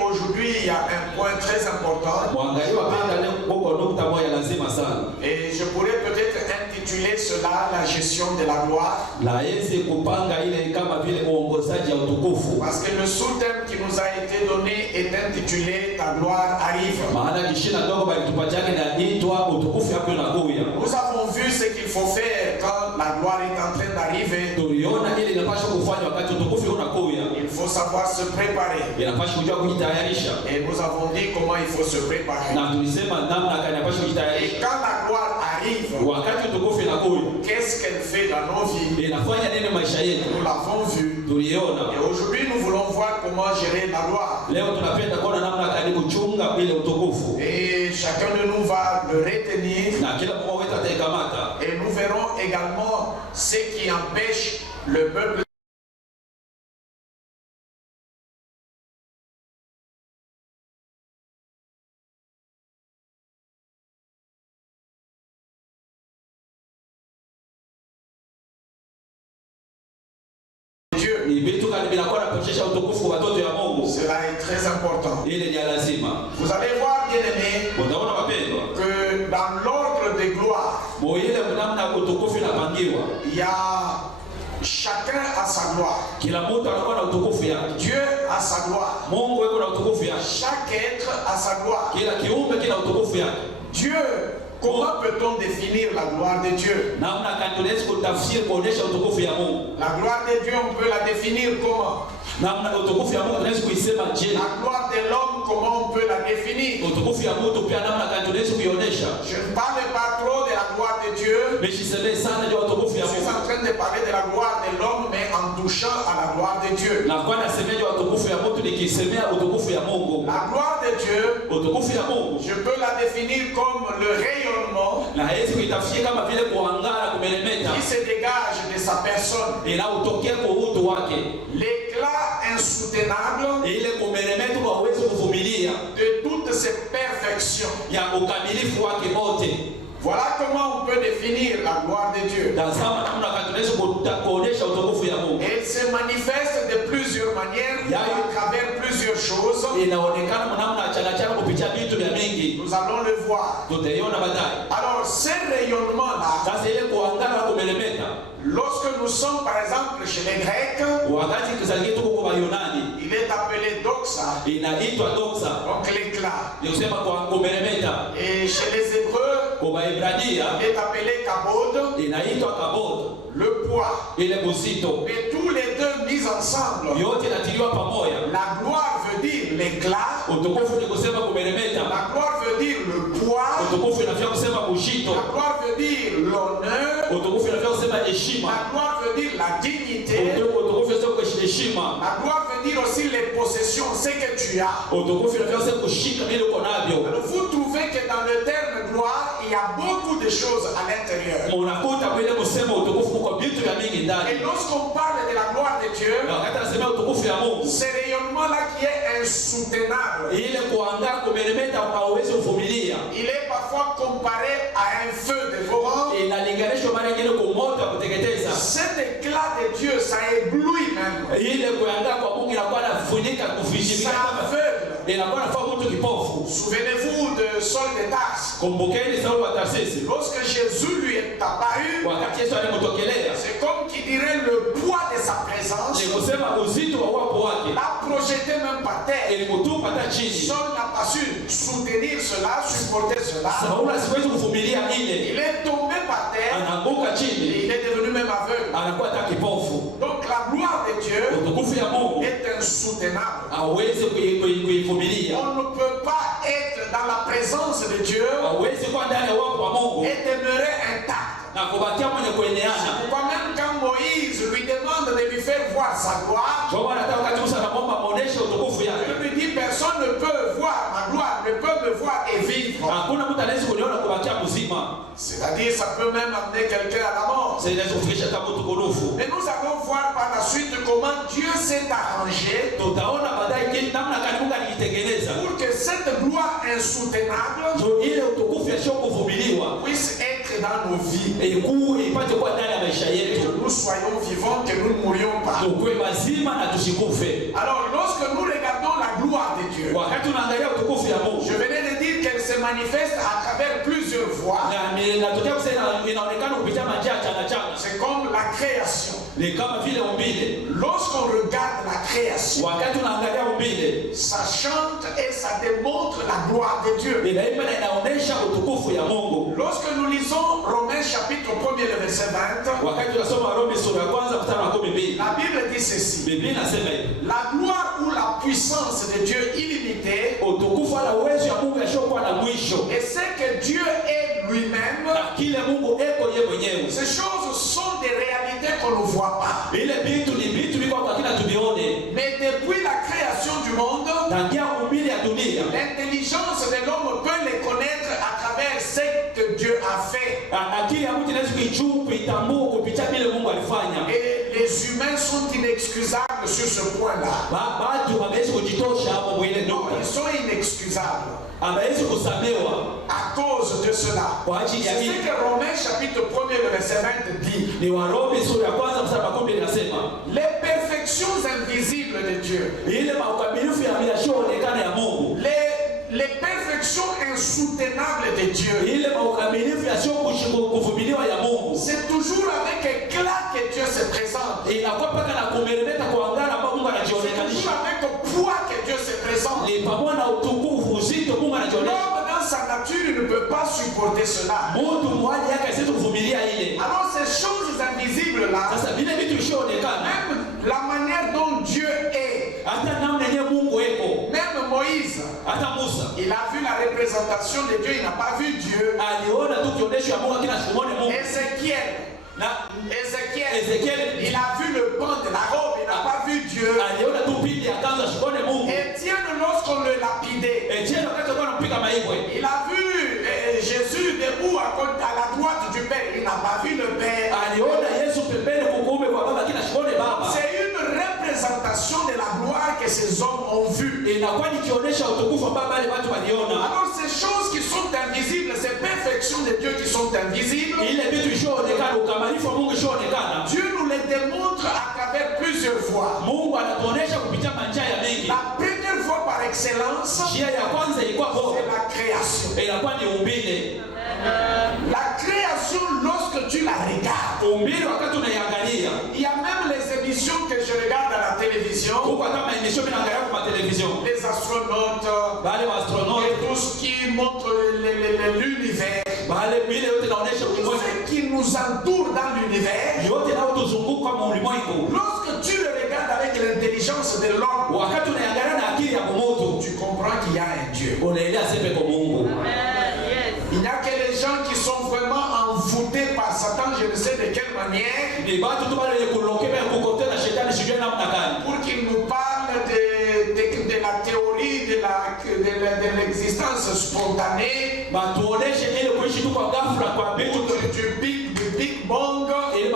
Aujourd'hui, il y a un point très important. Et je pourrais peut-être intituler cela la gestion de la gloire. Parce que le sous-thème qui nous a été donné est intitulé La gloire arrive. Nous avons vu ce qu'il faut faire quand la gloire est en train d'arriver. Il faut savoir se préparer. Et nous avons dit comment il faut se préparer. Et quand la gloire arrive, qu'est-ce qu'elle fait dans nos vies? Nous l'avons vu. Et aujourd'hui, nous voulons voir comment gérer la gloire. Et chacun de nous va le retenir. Et nous verrons également ce qui empêche le peuple. Cela est très important. Vous allez voir, bien-aimés, que dans l'ordre des gloires, il y a chacun a sa gloire. Dieu a sa gloire. Chaque être a sa gloire. Dieu, comment peut-on définir la gloire de Dieu? La gloire de Dieu, on peut la définir comment? La gloire de l'homme, comment on peut la définir? Je ne parle pas trop de la gloire de Dieu. Je suis en train de parler de la gloire de l'homme, mais en touchant à la gloire de Dieu. La gloire de Dieu, je peux la définir comme le rayonnement qui se dégage de sa personne. L'éclat insoutenable de toutes ses perfections. Voilà comment on peut définir la gloire de Dieu. Elle se manifeste de plusieurs manières, à travers plusieurs choses. Nous allons le voir. Alors, ces rayonnements-là, lorsque nous sommes par exemple chez les Grecs, il est appelé doxa, donc l'éclat. Et chez les Hébreux, il est appelé kabod, le poids. Et tous les deux mis ensemble, la gloire veut dire l'éclat, la gloire veut dire le poids, la gloire veut dire l'honneur, la gloire veut dire la dignité, la gloire veut dire aussi les possessions, ce que tu as. Alors vous trouvez que dans le terme gloire, il y a beaucoup de choses à l'intérieur. Et lorsqu'on parle de la gloire de Dieu, ce rayonnement-là qui est insoutenable, il est parfois comparé à un feu dévorant. Cet éclat de Dieu, ça éblouit même. Ça aveugle. Souvenez-vous de Saul de Tarse. Lorsque Jésus lui est apparu, c'est comme qui dirait le poids de sa présence l'a projeté même par terre. Saul n'a pas su soutenir cela, supporter cela. Il est tombé par terre et il est devenu même aveugle. Donc la gloire de Dieu est insoutenable. On ne peut pas être dans la présence de Dieu et demeurer intact. C'est pourquoi même quand Moïse lui demande de lui faire voir sa gloire, il lui dit personne ne peut voir ma gloire, ne peut me voir et vivre. C'est-à-dire ça peut même amener quelqu'un à la mort. Mais nous allons voir par la suite comment Dieu s'est arrangé pour que cette gloire insoutenable puisse être dans nos vies. Que nous soyons vivants, que nous ne mourions pas. Alors lorsque nous regardons la gloire de Dieu, je venais de dire qu'elle se manifeste à travers plusieurs voies. C'est comme la création. Lorsqu'on regarde la création, ça chante et ça démontre la gloire de Dieu. Lorsque nous lisons Romains chapitre 1er, le verset 20, la Bible dit ceci: la gloire ou la puissance de Dieu illimitée, et c'est que Dieu est lui-même. Ces choses sont des réalités qu'on ne voit pas. Mais depuis la création du monde, l'intelligence de l'homme peut les connaître à travers ce que Dieu a fait. Et les humains sont inexcusables sur ce point-là. Ils sont inexcusables à cause de cela. C'est ce que Romains chapitre 1er, le verset 20 dit. Les perfections invisibles de Dieu, les perfections insoutenables de Dieu, c'est toujours avec éclat que Dieu se présente. C'est toujours avec poids que Dieu se présente. L'homme dans sa nature ne peut pas supporter cela. Alors ces choses invisibles là, même la manière dont Dieu est, même Moïse, il a vu la représentation de Dieu, il n'a pas vu Dieu. Ézéchiel, il a vu le pan de la robe, il n'a pas vu Dieu. Étienne, lorsqu'on le lapidait, il a vu Jésus debout à la droite du Père, il n'a pas vu le Père. C'est une représentation de la gloire que ces hommes ont vue. Alors ces choses qui sont invisibles, ces perfections de Dieu qui sont invisibles, Dieu nous les démontre à travers plusieurs fois. La première fois par excellence, c'est la création. La création, lorsque tu la regardes, il y a même les émissions que je regarde à la télévision, les astronautes, et tout ce qui montre l'univers, ce qui nous entoure dans l'univers. Lorsque tu le regardes avec l'intelligence de l'homme, tu comprends qu'il y a un Dieu. Il n'y a que les gens qui sont vraiment envoûtés par Satan, je ne sais de quelle manière, pour qu'il nous parle de la théorie de l'existence spontanée, du Big Bang. Il y a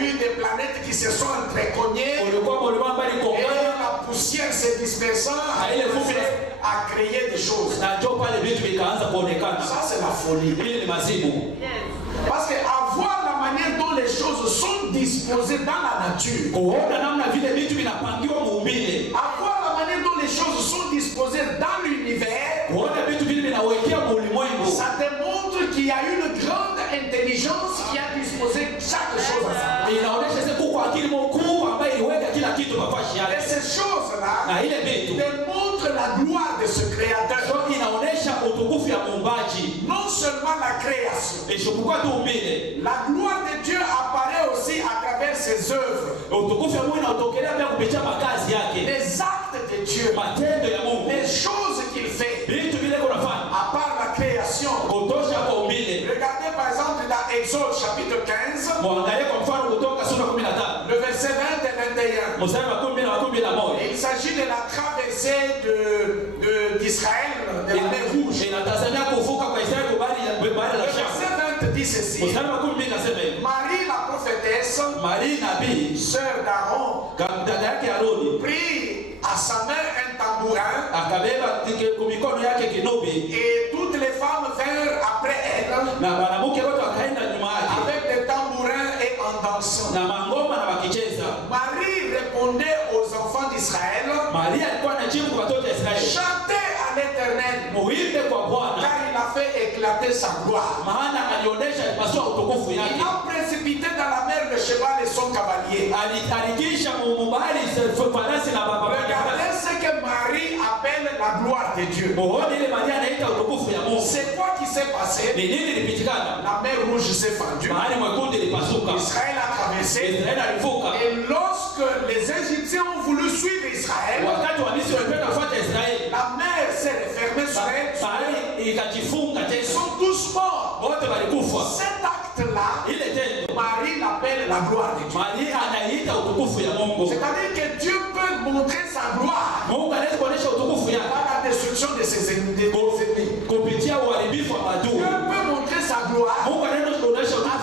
eu des planètes qui se sont entrecognées, et la poussière se dispersant a créé des choses. Ça c'est la folie. Parce que avoir la manière dont les choses sont disposées dans la nature, avoir la manière dont les choses sont disposées dans l'univers, ça démontre qu'il y a une grande intelligence qui a disposé chaque chose à sa place. Et ces choses-là démontrent la gloire de ce créateur. Non seulement la création, la gloire de Dieu apparaît aussi à travers ses œuvres. Les actes de Dieu, les choses qu'il fait. Exode chapitre 15, le verset 20 et 21. Il s'agit de la traversée d'Israël de la mer Rouge. Le verset 20 dit ceci. Marie la prophétesse, sœur d'Aaron, prit à sa main un tambourin et toutes les femmes vinrent après elle avec des tambourins et en dansant. Marie répondait aux enfants d'Israël, chantez à l'Éternel car il a fait éclater sa gloire. Il a précipité dans la mer le cheval et son cavalier. Regardez ce que Marie appelle la gloire de Dieu. C'est quoi qui s'est passé? La mer Rouge s'est fendue. Israël a traversé. Et lorsque les Égyptiens ont voulu suivre Israël, la mer s'est refermée sur elle. Ils sont tous morts. Cet acte-là, Marie l'appelle la gloire de Dieu. C'est-à-dire que Dieu peut montrer sa gloire par la destruction de ses ennemis. Dieu peut montrer sa gloire à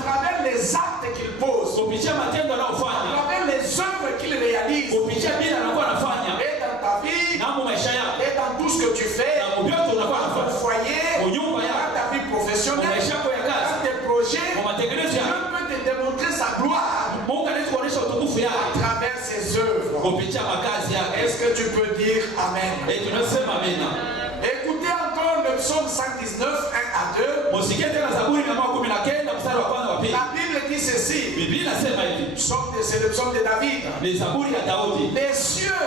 travers les actes qu'il pose, à travers les œuvres qu'il réalise. Et dans ta vie, et dans tout ce que tu fais, dans ton foyer, dans ta vie professionnelle, dans tes projets, Dieu peut te démontrer sa gloire à travers ses œuvres. Est-ce que tu peux dire Amen? Écoutez encore le psaume 119, 1 à 2. La Bible dit ceci. C'est le psaume de David. Les cieux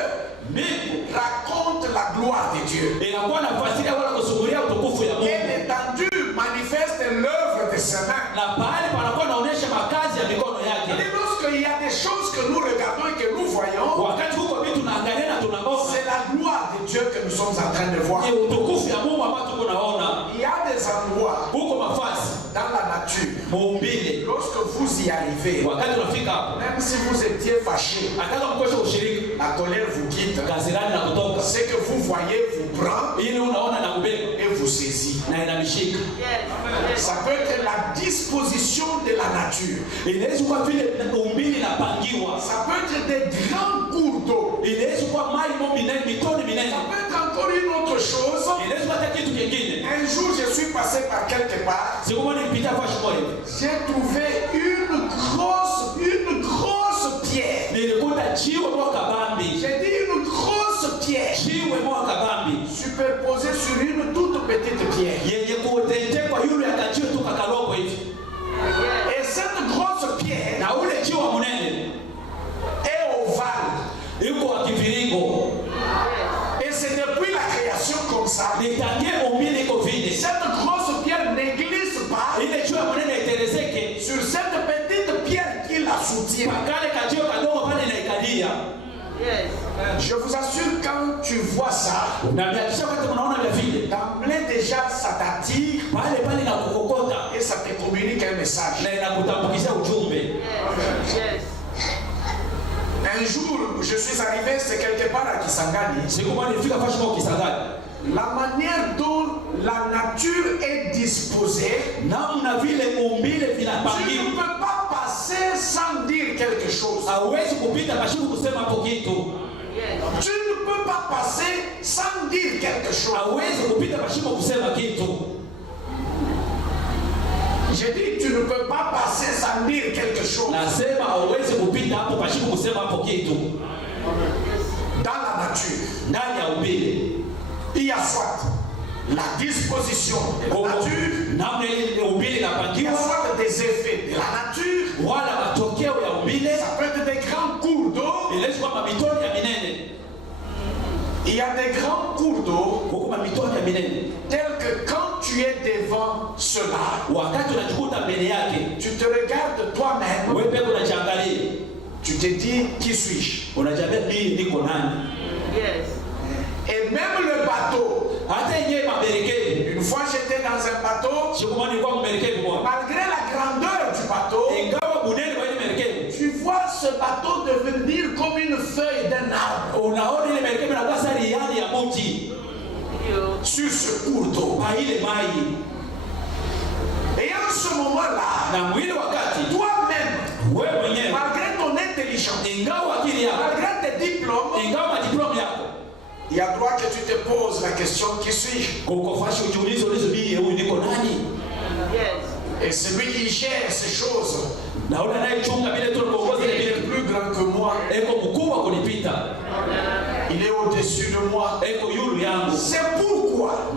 racontent la gloire de Dieu. Et l'étendue manifeste l'œuvre de ses mains. Lorsqu'il y a des choses que nous regardons et que nous voyons, c'est la gloire de Dieu que nous sommes en train de voir. Il y a des endroits dans la nature, lorsque vous y arrivez, même si vous étiez fâché, la colère vous quitte, ce que vous voyez vous prend et vous saisit. Ça peut être la disposition de la nature. Ça peut être des grands cours d'eau. Ça peut être encore une autre chose. Un jour, je suis passé par quelque part. J'ai trouvé une grosse pierre. J'ai dit une grosse pierre superposée sur une toute petite pierre. Et cette grosse pierre est ovale. Et c'est depuis la création comme ça. Cette grosse pierre ne glisse pas sur cette petite pierre qui la soutient. Je vous assure, quand tu vois ça, d'emblée déjà ça t'attire et ça te communique un message. Un jour, je suis arrivé, c'est quelque part à Kisangani. La manière dont la nature est disposée, tu ne peux pas passer sans dire quelque chose. Tu ne peux pas passer sans dire quelque chose. J'ai dit, tu ne peux pas passer sans dire quelque chose. Dans la nature, il y a soit la disposition de la nature, il y a soit des effets de la nature, ça peut être des grands cours d'eau. Il y a des grands cours d'eau tels que quand tu es devant cela, tu te regardes toi-même, tu te dis qui suis-je? Et même le bateau, une fois j'étais dans un bateau, malgré la grandeur sont devenus comme une feuille d'un arbre. Sur ce cours d'eau. Et en ce moment-là, toi-même, malgré ton intelligence, malgré tes diplômes, il y a droit que tu te poses la question: qui suis-je? Et celui qui gère ces choses, il est plus grand que moi. Il est au-dessus de moi. C'est pourquoi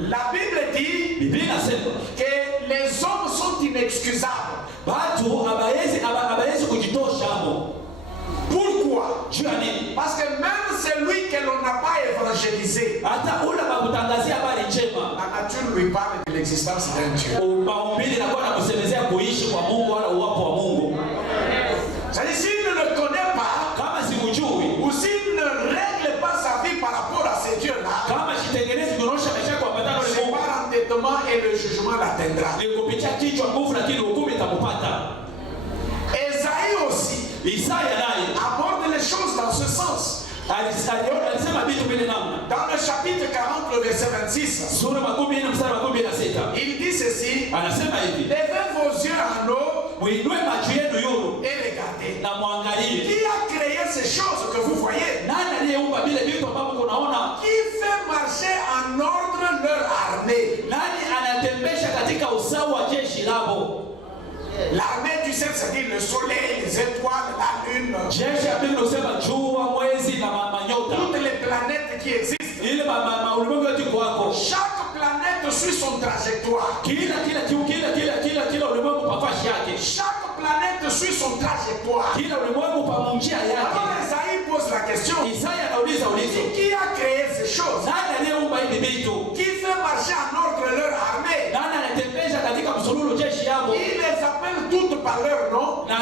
la Bible dit que les hommes sont inexcusables. Pourquoi? Parce que même celui que l'on n'a pas évangélisé, la nature lui parle de l'existence d'un Dieu. C'est-à-dire, s'il ne le connaît pas, ou s'il ne règle pas sa vie par rapport à ces dieux-là, c'est par entêtement et le jugement l'atteindra. Esaïe aussi aborde les choses dans ce sens. Dans le chapitre 40, le verset 26, il dit ceci: levez vos yeux en haut et regardez. Qui a créé ces choses que vous voyez? Qui fait marcher en ordre leur armée? L'armée, tu sais, c'est-à-dire le soleil, les étoiles, la lune, toutes les planètes qui existent. Chaque planète suit son trajectoire. Chaque planète suit son trajectoire. Alors Esaïe pose la question: qui a créé ces choses? Qui fait marcher en ordre leur armée? Il les appelle toutes par leur nom. Par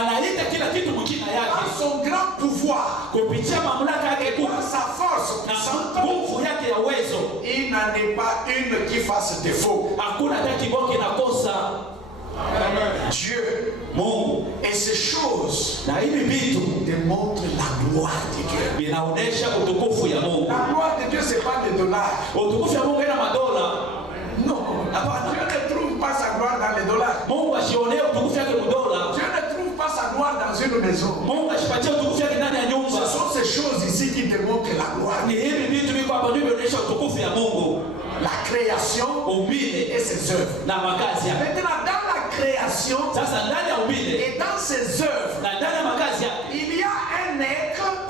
son grand pouvoir et par sa force puissante, il n'en est pas une qui fasse défaut. Dieu et ces choses démontrent la gloire de Dieu. La gloire de Dieu, c'est pas des dollars. Non, Dieu ne trouve pas sa gloire dans les dollars. Dieu ne trouve pas sa gloire dans une maison. Ce sont ces choses ici qui démontrent la gloire. La création et ses œuvres. Maintenant, dans la création et dans ses œuvres, il y a un être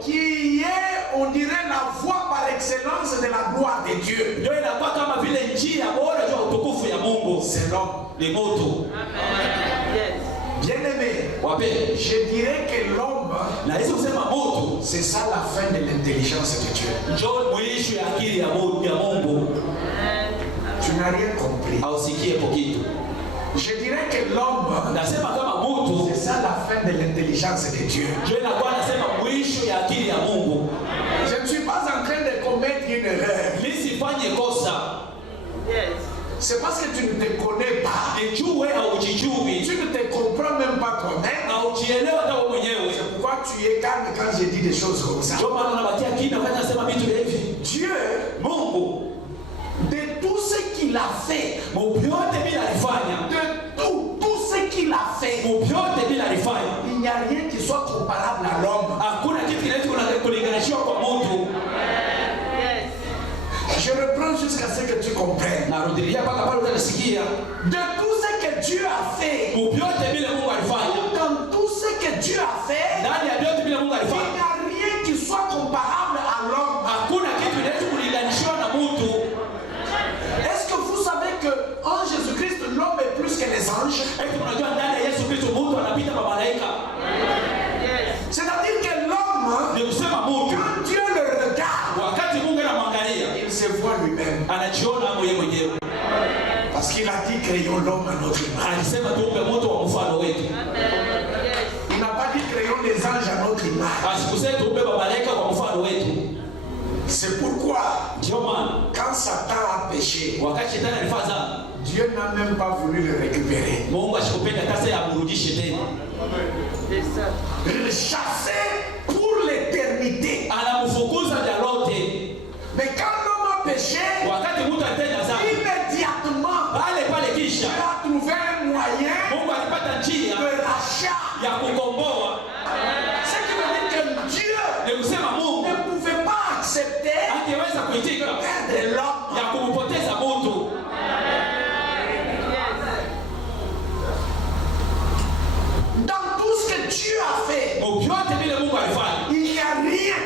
qui est, on dirait, la voie par excellence de la gloire de Dieu. C'est l'homme. Bien-aimé, je dirais que l'homme, c'est ça la fin de l'intelligence de Dieu. Tu n'as rien compris. Je dirais que l'homme, c'est ça la fin de l'intelligence de Dieu. Je ne suis pas en train de commettre une erreur. C'est parce que tu ne te connais pas. Tu ne te comprends même pas toi-même. C'est pourquoi tu es calme quand je dis des choses comme ça. Dieu, de tout ce qu'il a fait, de tout ce qu'il a fait, il n'y a rien qui soit comparable à l'homme. Je reprends jusqu'à ce que tu comprennes. De tout ce que Dieu a fait, dans tout ce que Dieu a fait, il n'y a rien qui soit comparable à l'homme. Est-ce que vous savez qu'en Jésus-Christ, l'homme est plus que les anges? C'est-à-dire que l'homme, quand Dieu le regarde, il se voit lui-même. Parce qu'il a dit: créons l'homme à notre image. Il n'a pas dit: créons les anges à notre image. C'est pourquoi, quand Satan a péché, Dieu n'a même pas voulu le récupérer. Le chasser pour l'éternité. Mais quand l'homme a péché, immédiatement, Dieu a trouvé un moyen de rachat. Ce qui veut dire que Dieu ne pouvait pas accepter perdre l'homme. Dans tout ce que Dieu a fait, il n'y a rien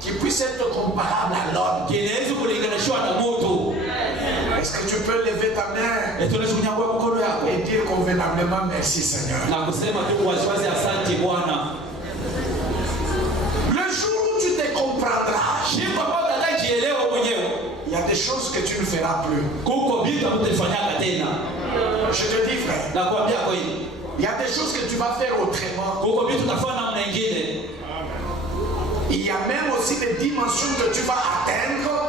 qui puisse être comparable à l'homme. Est-ce que tu peux lever ta main et dire convenablement merci Seigneur? Le jour où tu te comprendras, il y a des choses que tu ne feras plus. Je te dis frère, il y a des choses que tu vas faire autrement. Il y a même aussi des dimensions que tu vas atteindre,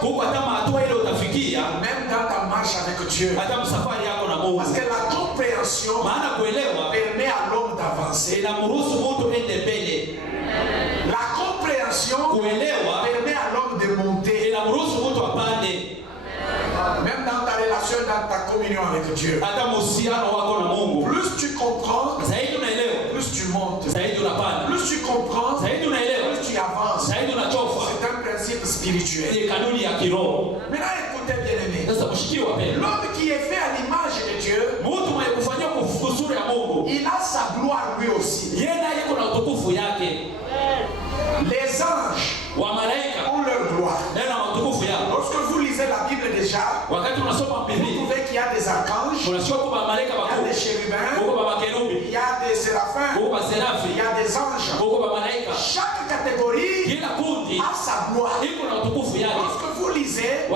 même dans ta marche avec Dieu. Parce que la compréhension permet à l'homme d'avancer. La compréhension permet à l'homme de monter. Même dans ta relation, dans ta communion avec Dieu. Plus tu comprends, plus tu montes. Plus tu comprends, plus tu avances. C'est un principe spirituel. Maintenant écoutez bien aimé. L'homme qui est fait à l'image de Dieu, il a sa gloire lui aussi. Les anges ont leur gloire. Lorsque vous lisez la Bible déjà, vous trouvez qu'il y a des archanges, il y a des chérubins, il y a des séraphins, il y a des anges. Chaque catégorie a sa gloire. Lorsque vous lisez,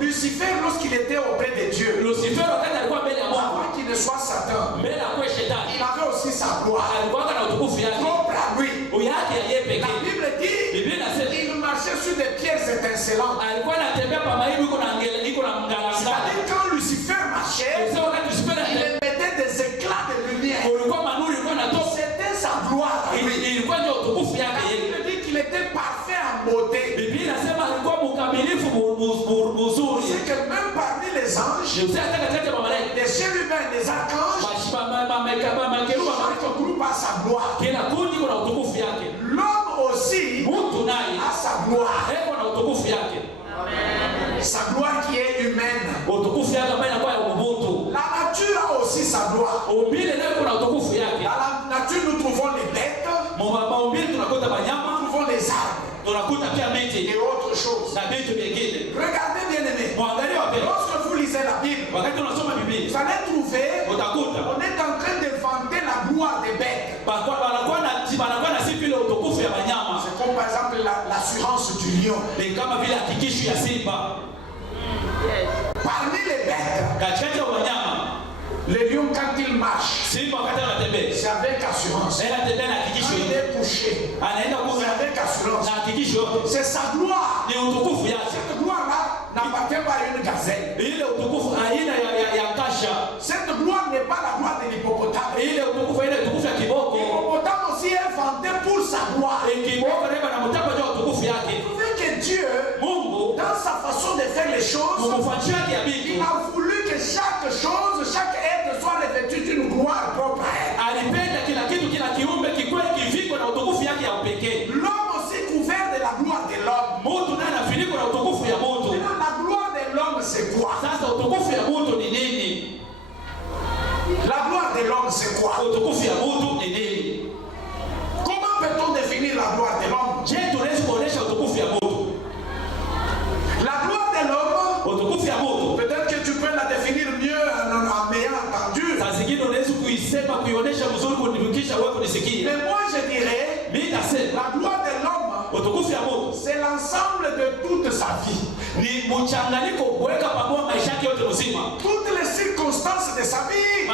Lucifer, lorsqu'il était auprès de Dieu, avant qu'il ne soit Satan, il avait aussi sa gloire propre à lui. La Bible dit il marchait sur des pierres étincelantes. C'est-à-dire quand Lucifer marchait, il émettait des éclats de lumière. C'était sa gloire. La Bible dit qu'il était parfait en beauté. C'est que même parmi les anges, les chérubins, les archanges, chaque groupe a sa gloire. L'homme aussi a sa gloire. Sa gloire qui est humaine. La nature a aussi sa gloire. Dans la nature, nous trouvons les bêtes, nous trouvons les arbres et autres choses. Regardez bien aimé. Lorsque vous lisez la Bible, vous allez trouver, on est en train de vanter la gloire des bêtes. C'est comme par exemple l'assurance du lion. Parmi les bêtes, le lion quand il marche, c'est avec assurance. Quand il est couché, c'est avec assurance. C'est sa gloire. Cette gloire-là n'appartient pas à une gazelle. Cette gloire n'est pas la gloire de l'hippopotame. L'hippopotame aussi est vanté pour sa gloire. Vous trouvez que Dieu, dans sa façon de faire les choses, il a voulu que chaque chose, chaque être soit revêtu d'une gloire propre à elle. L'homme aussi couvert de la gloire de l'homme. La gloire de l'homme c'est quoi? La gloire de l'homme c'est quoi? Comment peut-on définir la gloire de l'homme? La gloire de l'homme, peut-être que tu peux la définir mieux en m'ayant entendu. Mais moi je dirais, la gloire de l'homme, c'est l'ensemble de toute sa vie. Toutes les circonstances de sa vie.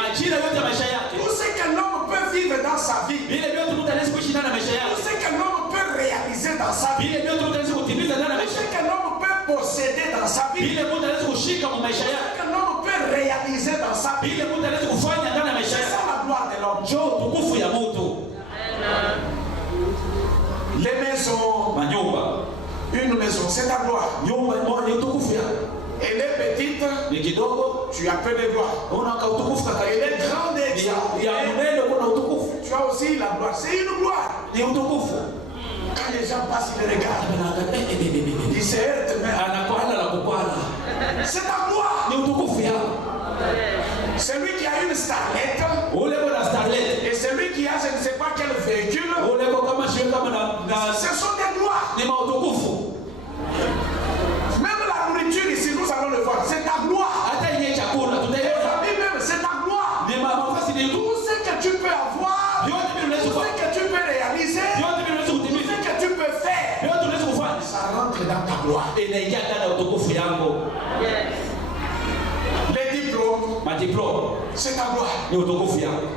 Tout ce que l'homme peut vivre dans sa vie. Tout ce que l'homme peut réaliser dans sa vie. Tout ce que l'homme peut posséder dans sa vie. Ile mtu anaweza kushika kwa maisha yake. Que l'homme peut réaliser dans sa vie. Ile mtu anaweza kufanya ndani ya maisha yake. C'est ça la gloire de l'homme. Njoo utukufu ya mtu. Les maisons. Manyumba. Une maison, c'est ta gloire. Nyumba ni utukufu yako. Elle est petite, ni kidogo, tu as peu de gloire. Una utukufu kaka. Elle est grande et ya munene kuna utukufu. Tu as aussi la gloire. C'est une gloire. Ni utukufu. Quand les gens passent, ils les regardent. Ils se heurtent même. Anakwala la kukwala. C'est ta gloire. Ni utukufu yako. Celui qui a une starlette. Ule kuna starlette. Et celui qui a je ne sais pas quel véhicule. Ule kama shirika kama na ce sont des gloires. Ni mautukufu. Même la nourriture ici, nous allons le voir. C'est ta gloire. Hata yenye chakula tutaiona. Même c'est ta gloire. Ni mafasi ni tout ce que tu peux avoir. Tout ce que tu peux réaliser. Tout ce que tu peux faire. Ça rentre dans ta gloire. Inaingia ndani ya utukufu yako. Les diplômes. Ma diplôme. C'est ta gloire. Ni utukufu yako.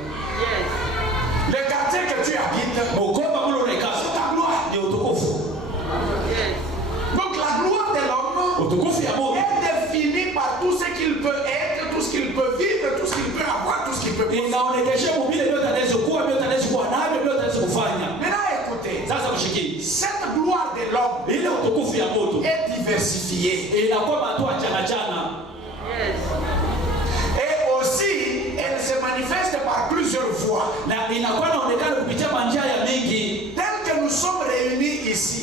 Le quartier que tu habites. C'est ta gloire. Ni utukufu. Donc la gloire de l'homme est définie par tout ce qu'il peut être, tout ce qu'il peut vivre, tout ce qu'il peut avoir, tout ce qu'il peut posséder. Maintenant écoutez, cette gloire de l'homme est diversifiée. Et aussi, elle se manifeste par plusieurs voies. Tel que nous sommes réunis ici,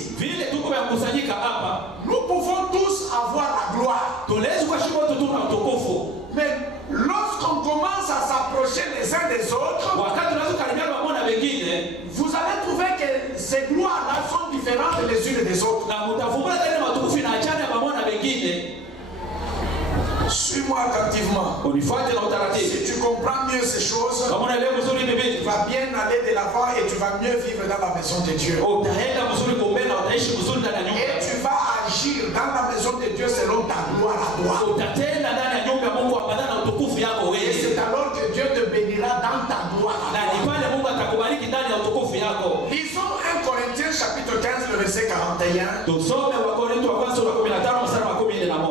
nous pouvons tous avoir la gloire. Mais lorsqu'on commence à s'approcher les uns des autres, vous allez trouver que ces gloires-là sont différentes les unes des autres. Suis-moi attentivement. Si tu comprends mieux ces choses, tu vas bien aller de l'avant et tu vas mieux vivre dans la maison de Dieu. Et tu vas agir dans la maison de Dieu selon ta gloire à toi. Et c'est alors que Dieu te bénira dans ta gloire à toi. Lisons 1 Corinthiens chapitre 15, le verset 41.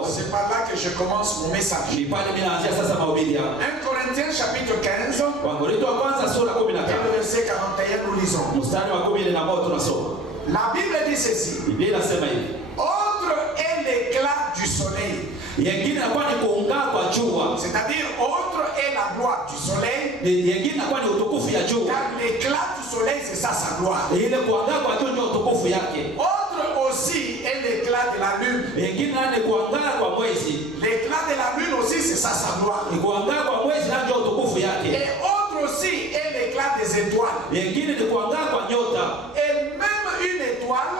C'est par là que je commence mon message. 1 Corinthiens chapitre 15, et le verset 41, nous lisons. La Bible dit ceci. Autre est l'éclat du soleil. C'est-à-dire, autre est la gloire du soleil. Car l'éclat du soleil, c'est ça sa gloire. Autre aussi est l'éclat de la lune. L'éclat de la lune aussi, c'est ça sa gloire. Et autre aussi est l'éclat des étoiles. Et même une étoile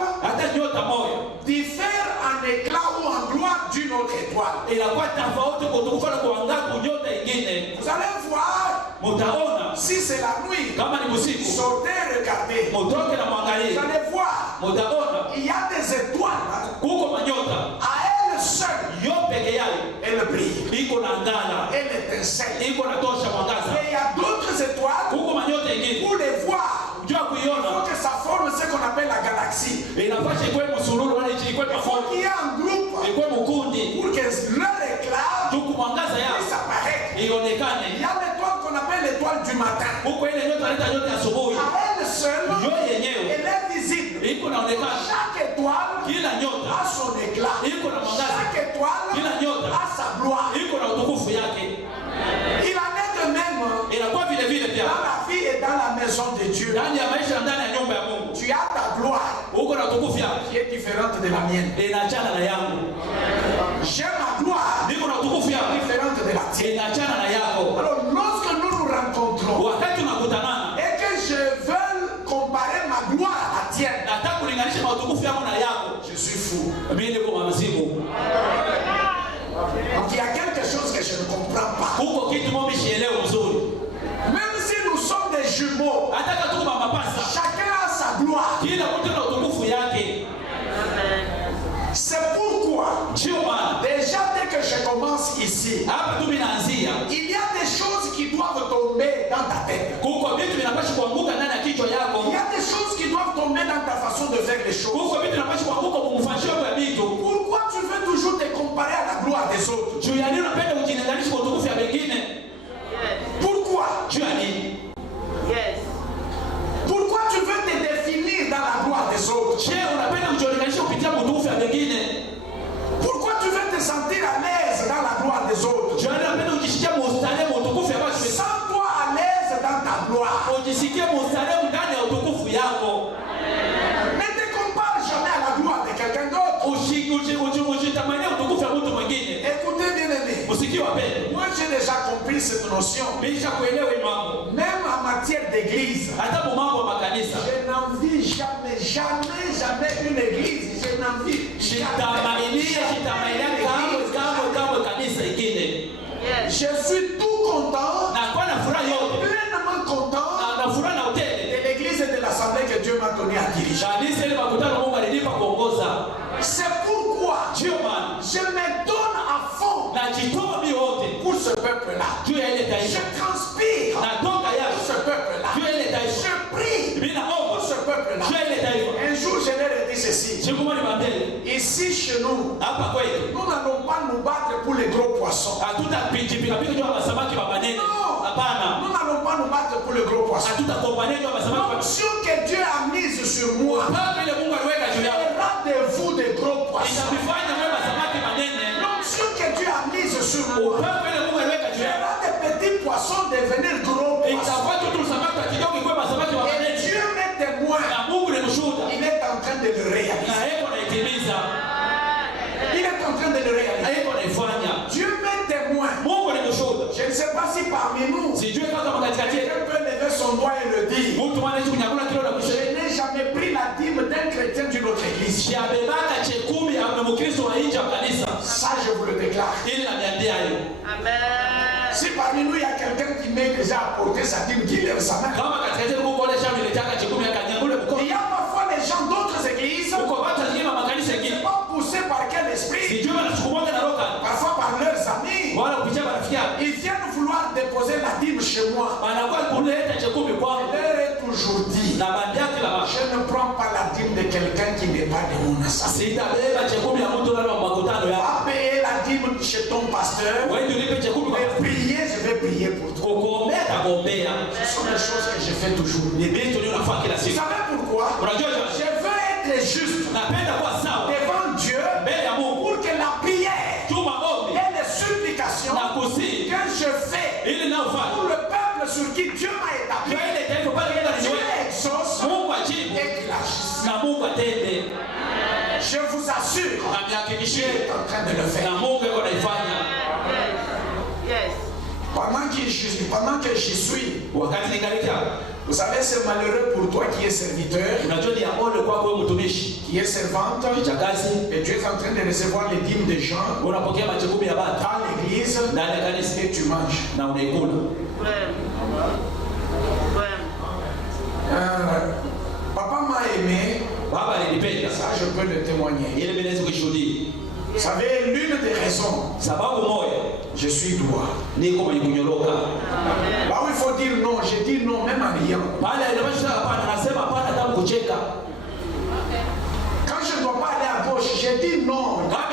diffère en éclat ou en gloire d'une autre étoile. Vous allez voir, si c'est la nuit, sortez, regardez. Vous allez voir, il y a des étoiles. À elle seule, elle brille. Elle étincelle. Et il y a d'autres étoiles, pour les voir, il faut que ça forme ce qu'on appelle la galaxie. Il faut qu'il y ait un groupe pour que leur éclat puisse apparaître. Il y a l'étoile qu'on appelle l'étoile du matin. À elle seule, elle est visible. Chaque étoile a son éclat. Chaque étoile a sa gloire. Il en est de même dans la vie et dans la maison de Dieu. Tu as ta gloire qui est différente de la mienne. J'ai ma gloire différente de la tienne. Alors lorsque nous nous rencontrons et que je veux comparer ma gloire à la tienne, je suis fou. Donc il y a quelque chose que je ne comprends pas. Même si nous sommes des jumeaux, chacun a sa gloire. C'est pourquoi, déjà dès que je commence ici, il y a des choses qui doivent tomber dans ta tête. Il y a des choses qui doivent tomber dans ta façon de faire les choses. Pourquoi tu veux toujours te comparer des autres. Juu ya nini unapenda kujilinganisha kwa utukufu ya wengine? Pourquoi? Juu ya nini? Pourquoi tu veux te définir dans la gloire des autres? Je, unapenda kujilinganisha kupitia utukufu ya wengine? Pourquoi tu veux te sentir à l'aise dans la gloire des autres? Juu ya nini unapenda kujisikia mustare mu utukufu ya watu? Sens-toi à l'aise dans ta gloire. Ujisikie mustare ndani ya utukufu yako. Ne te compare jamais à la gloire de quelqu'un d'autre. Ujitamania utukufu ya mtu mwingine. Écoutez bien aimé. Usikie wapendwa. Moi j'ai déjà compris cette notion. Bisha kuelewa hii mambo. Même en matière d'église. Hata mu mambo ya makanisa. Je n'envie jamais une église. Je n'envie Shitamainia kamwe kanisa ingine. Je suis tout content. Na kwa na furaha yote. Pleinement content. Na furaha na utele. De l'église et de l'assemblée que Dieu m'a donné à diriger. Kanisa ile makutano Mungu alinipa kuongoza. C'est pourquoi je me donne à fond pour ce peuple-là. Je transpire pour ce peuple-là. Je prie pour ce peuple-là. Un jour, je leur ai dit ceci. Ici, chez nous, nous n'allons pas nous battre pour les gros poissons. Non, nous n'allons pas nous battre pour les gros poissons. L'onction que Dieu a mise sur moi fera de vous des gros poissons. L'onction que Dieu a mise sur moi fera des petits poissons devenir gros poissons. Et Dieu m'est témoin. Il est en train de le réaliser. Il est en train de le réaliser. Dieu m'est témoin. Je ne sais pas si parmi nous quelqu'un peut lever son doigt et le dire. Je n'ai jamais pris la dîme d'un chrétien d'une autre église. Ça, je vous le déclare. Si parmi nous il y a quelqu'un qui m'est déjà apporté sa dîme, qui lève sa main. Il y a parfois les gens d'autres églises qui ne sont pas poussés par quel esprit. Parfois par leurs amis. Ils viennent vouloir déposer la dîme chez moi. Je leur ai toujours dit, je ne prends pas la dîme de quelqu'un qui n'est pas de mon assemblée. Va payer la dîme chez ton pasteur. Mais prier, je vais prier pour toi. Ce sont des choses que je fais toujours. Vous savez pourquoi? Je veux être juste devant Dieu pour que la prière et les supplications que je fais pour le peuple sur qui Dieu m'a établi, Dieu exauce et qu'il agisse. Je vous assure, Dieu est en train de le faire. Pendant que j'y suis, vous savez, c'est malheureux pour toi qui es serviteur, qui est servante, et tu es en train de recevoir les dîmes des gens dans l'église et tu manges. Papa m'a aimé, ça je peux le témoigner. Vous savez, l'une des raisons, je suis droit. Là où il faut dire non, je dis non même en riant. Quand je ne dois pas aller à gauche, je dis non. Quand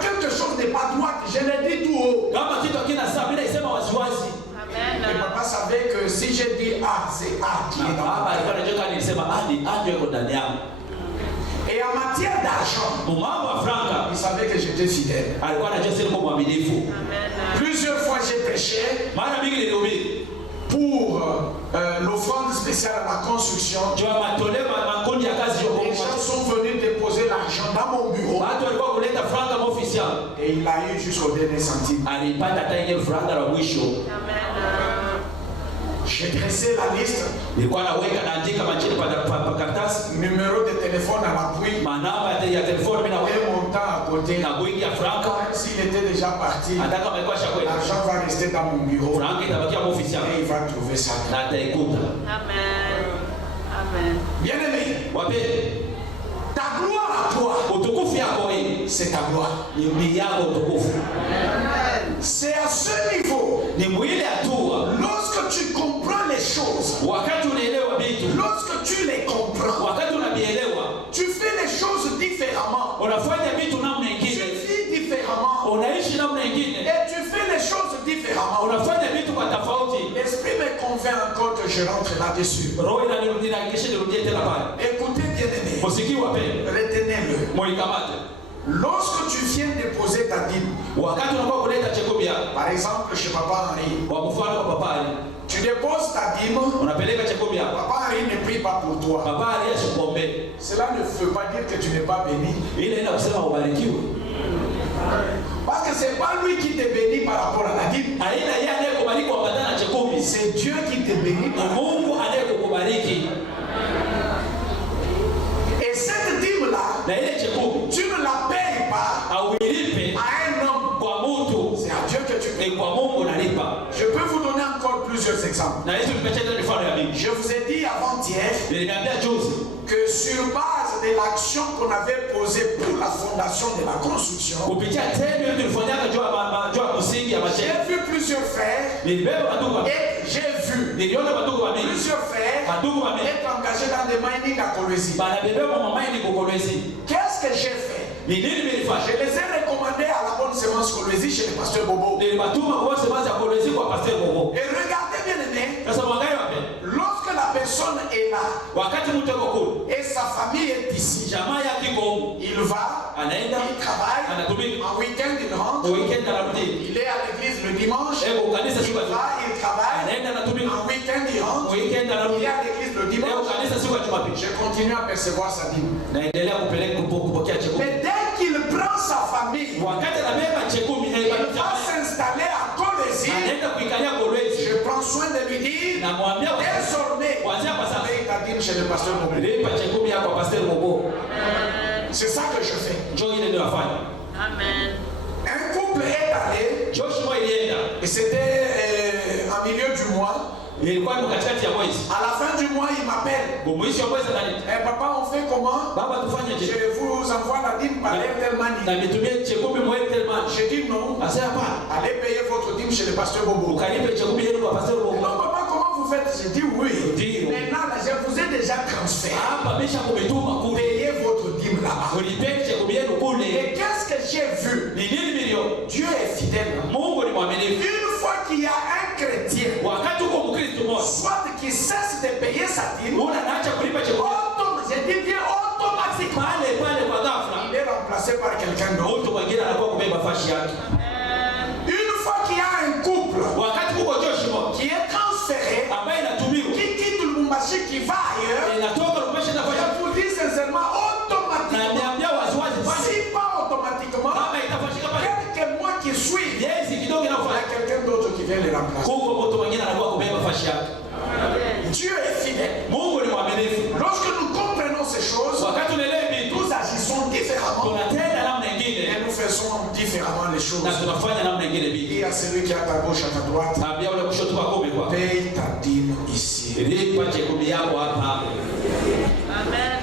quelque chose n'est pas droit, je le dis tout haut. Et papa savait que si je dis A, c'est A qui est dans moi. Et en matière d'argent, il savait que j'étais fidèle. Plusieurs fois j'ai prêché pour l'offrande spéciale à la construction. Les gens sont venus déposer l'argent dans mon bureau. Et il a eu jusqu'au dernier centime. J'ai dressé la liste. Numéro de téléphone à l'appui. Et mon temps à côté. S'il était déjà parti, l'argent va rester dans mon bureau. Et il va trouver ça. Amen. Amen. Bien aimé, ta gloire à toi, c'est ta gloire. C'est à ce niveau, lorsque tu comprends les choses, lorsque tu les comprends, tu fais les choses différemment. Tu vis unaishi namna nyingine, et tu fais les choses différemment. unafanya vitu kwa tofauti. L'esprit me convainc encore que je rentre là-dessus. Roho inanihakikisha nirudie tena pale. Écoutez bien aimé, Msikii wapendwa, retenez-le. muikamate. Lorsque tu viens déposer ta dîme, Wakati unakuwa kuleta chekumi yako, par exemple chez Papa Henri, kwa mfano kwa papa Ali, tu déposes ta dîme, unapeleka chekumi yako, Papa Henri ne prie pas pour toi. papa Ali asikuombee. Cela ne veut pas dire que tu n'es pas béni. Ile ina kusema ubarikiwe. Parce que c'est pas lui qui te bénit par rapport à la dîme. Haina yeye anayekubariki kuambatana na chekumi. C'est Dieu qui te bénit. Ni Mungu anayekubariki. Et cette dîme-là, Na ile chekumi tu ne la payes pas auilipe à un homme. kwa mtu, C'est à Dieu que tu payes. ni kwa Mungu unalipa. Je peux vous donner encore plusieurs exemples. Na hizo tumecha tena mifano ya Biblia. Je vous ai dit avant-hier Niliambia juzi que sur base de l'action qu'on avait posée pour la fondation de la construction, kupitia tendo hili tulifanyaka juu ya msingi ya majengo. j'ai vu plusieurs frères Nilibeba madugu wa et j'ai vu niliona madugu wa mingi. plusieurs frères Madugu wa mingi être engagés dans des mining à Kolwezi. banabebeba mamaini kukolwezi. Qu'est-ce que j'ai fait? Ni nini nilifanya? Je les ai recommandés à la bonne semence Kolwezi chez le pasteur Bobo. Nilibatuma kwa semence ya kolwezi kwa pasteur Bobo. Et regardez bien aimé, Sasa mwangalie wapi? lorsque la personne est là Wakati mtu yuko kule, et sa famille est ici, jamaa yake iko huko, il va, anaenda il travaille, anatumika, en week-end il rentre, weekend anarudi. il est à l'église le dimanche, Eko kanisa il siku ya va, il travaille, anaenda anatumika, en week-end il rentre, weekend il anarudi. est à l'église le Eko dimanche. kanisa siku ya Jumapili. Je continue à percevoir sa dîme. Naendelea kupeleka kupokea chekumi. Mais dès qu'il prend sa famille, Wakati anabeba chekumi, il va s'installer à Kolwezi. anaenda kuikalia kolwezi. Je prends soin de lui dire, Namwambia désormais, kuanzia kwa sasa paye ta dîme chez le pasteur Bobo. lipa chekumi yako kwa pasteur Bobo. C'est ça que je fais. Njoo ile ndio nafanya. Amen. Un couple est allé, Joshua ilienda. et c'était en milieu du mois. Ilikuwa iko katikati ya mwezi. À la fin du mois, il m'appelle. Mwisho wa mwezi ananiita. Eh, papa, on fait comment? Baba tufanye je? Je vous envoie la dîme par Airtel Na Money. nitumie chekumi mwezi tellement. J'ai dit non. Asa hapana. Allez payer votre dîme chez le pasteur Bobo. Ukalipe chekumi yenu kwa pasteur Bobo. Non, papa, comment vous faites? J'ai dit oui. Ndio. Maintenant, là, je vous ai déjà transféré. Hapa bisha kumetuma kule. Payez votre dîme là-bas. Ulipe chekumi yenu Et kule. qu'est-ce que j'ai vu? Ni nini milioni? Dieu est fidèle. Mungu ni mwaminifu. Une fois qu'il y a un chrétien, Wakati uko Mkristo mmoja, soit qui cesse de payer sa dîme, unaacha kulipa chekumi. je dis bien automatiquement, Pale kwa ghafla, il est remplacé par quelqu'un d'autre. mtu mwingine anakuwa kubeba fashi yake. Une fois qu'il y a un couple Wakati kuko Joshua qui est transféré, ambaye inatumiwa qui quitte le Lubumbashi, qui va ailleurs, inatoka Lubumbashi na fashi. je vous dis sincèrement, Na automatiquement, niambia waziwazi pale si pas automatiquement, kama itafanyika pale. quelques mois qui suivent, Yezi kidogo il y a inafanya. quelqu'un d'autre qui vient les remplacer. Kuko mtu mwingine anakuwa kubeba fashi yake. Dieu est fidèle. Mungu ni mwaminifu. Lorsque nous comprenons ces choses, Wakati unaelewa vitu, nous agissons différemment tunatenda namna nyingine et nous faisons différemment les choses. na tunafanya namna nyingine vitu. Dis à celui qui est à ta gauche, à ta droite, Tabia ule kushoto kwa kumi kwa. paye ta dîme ici. Lipa chekumi yako hapa. Amen.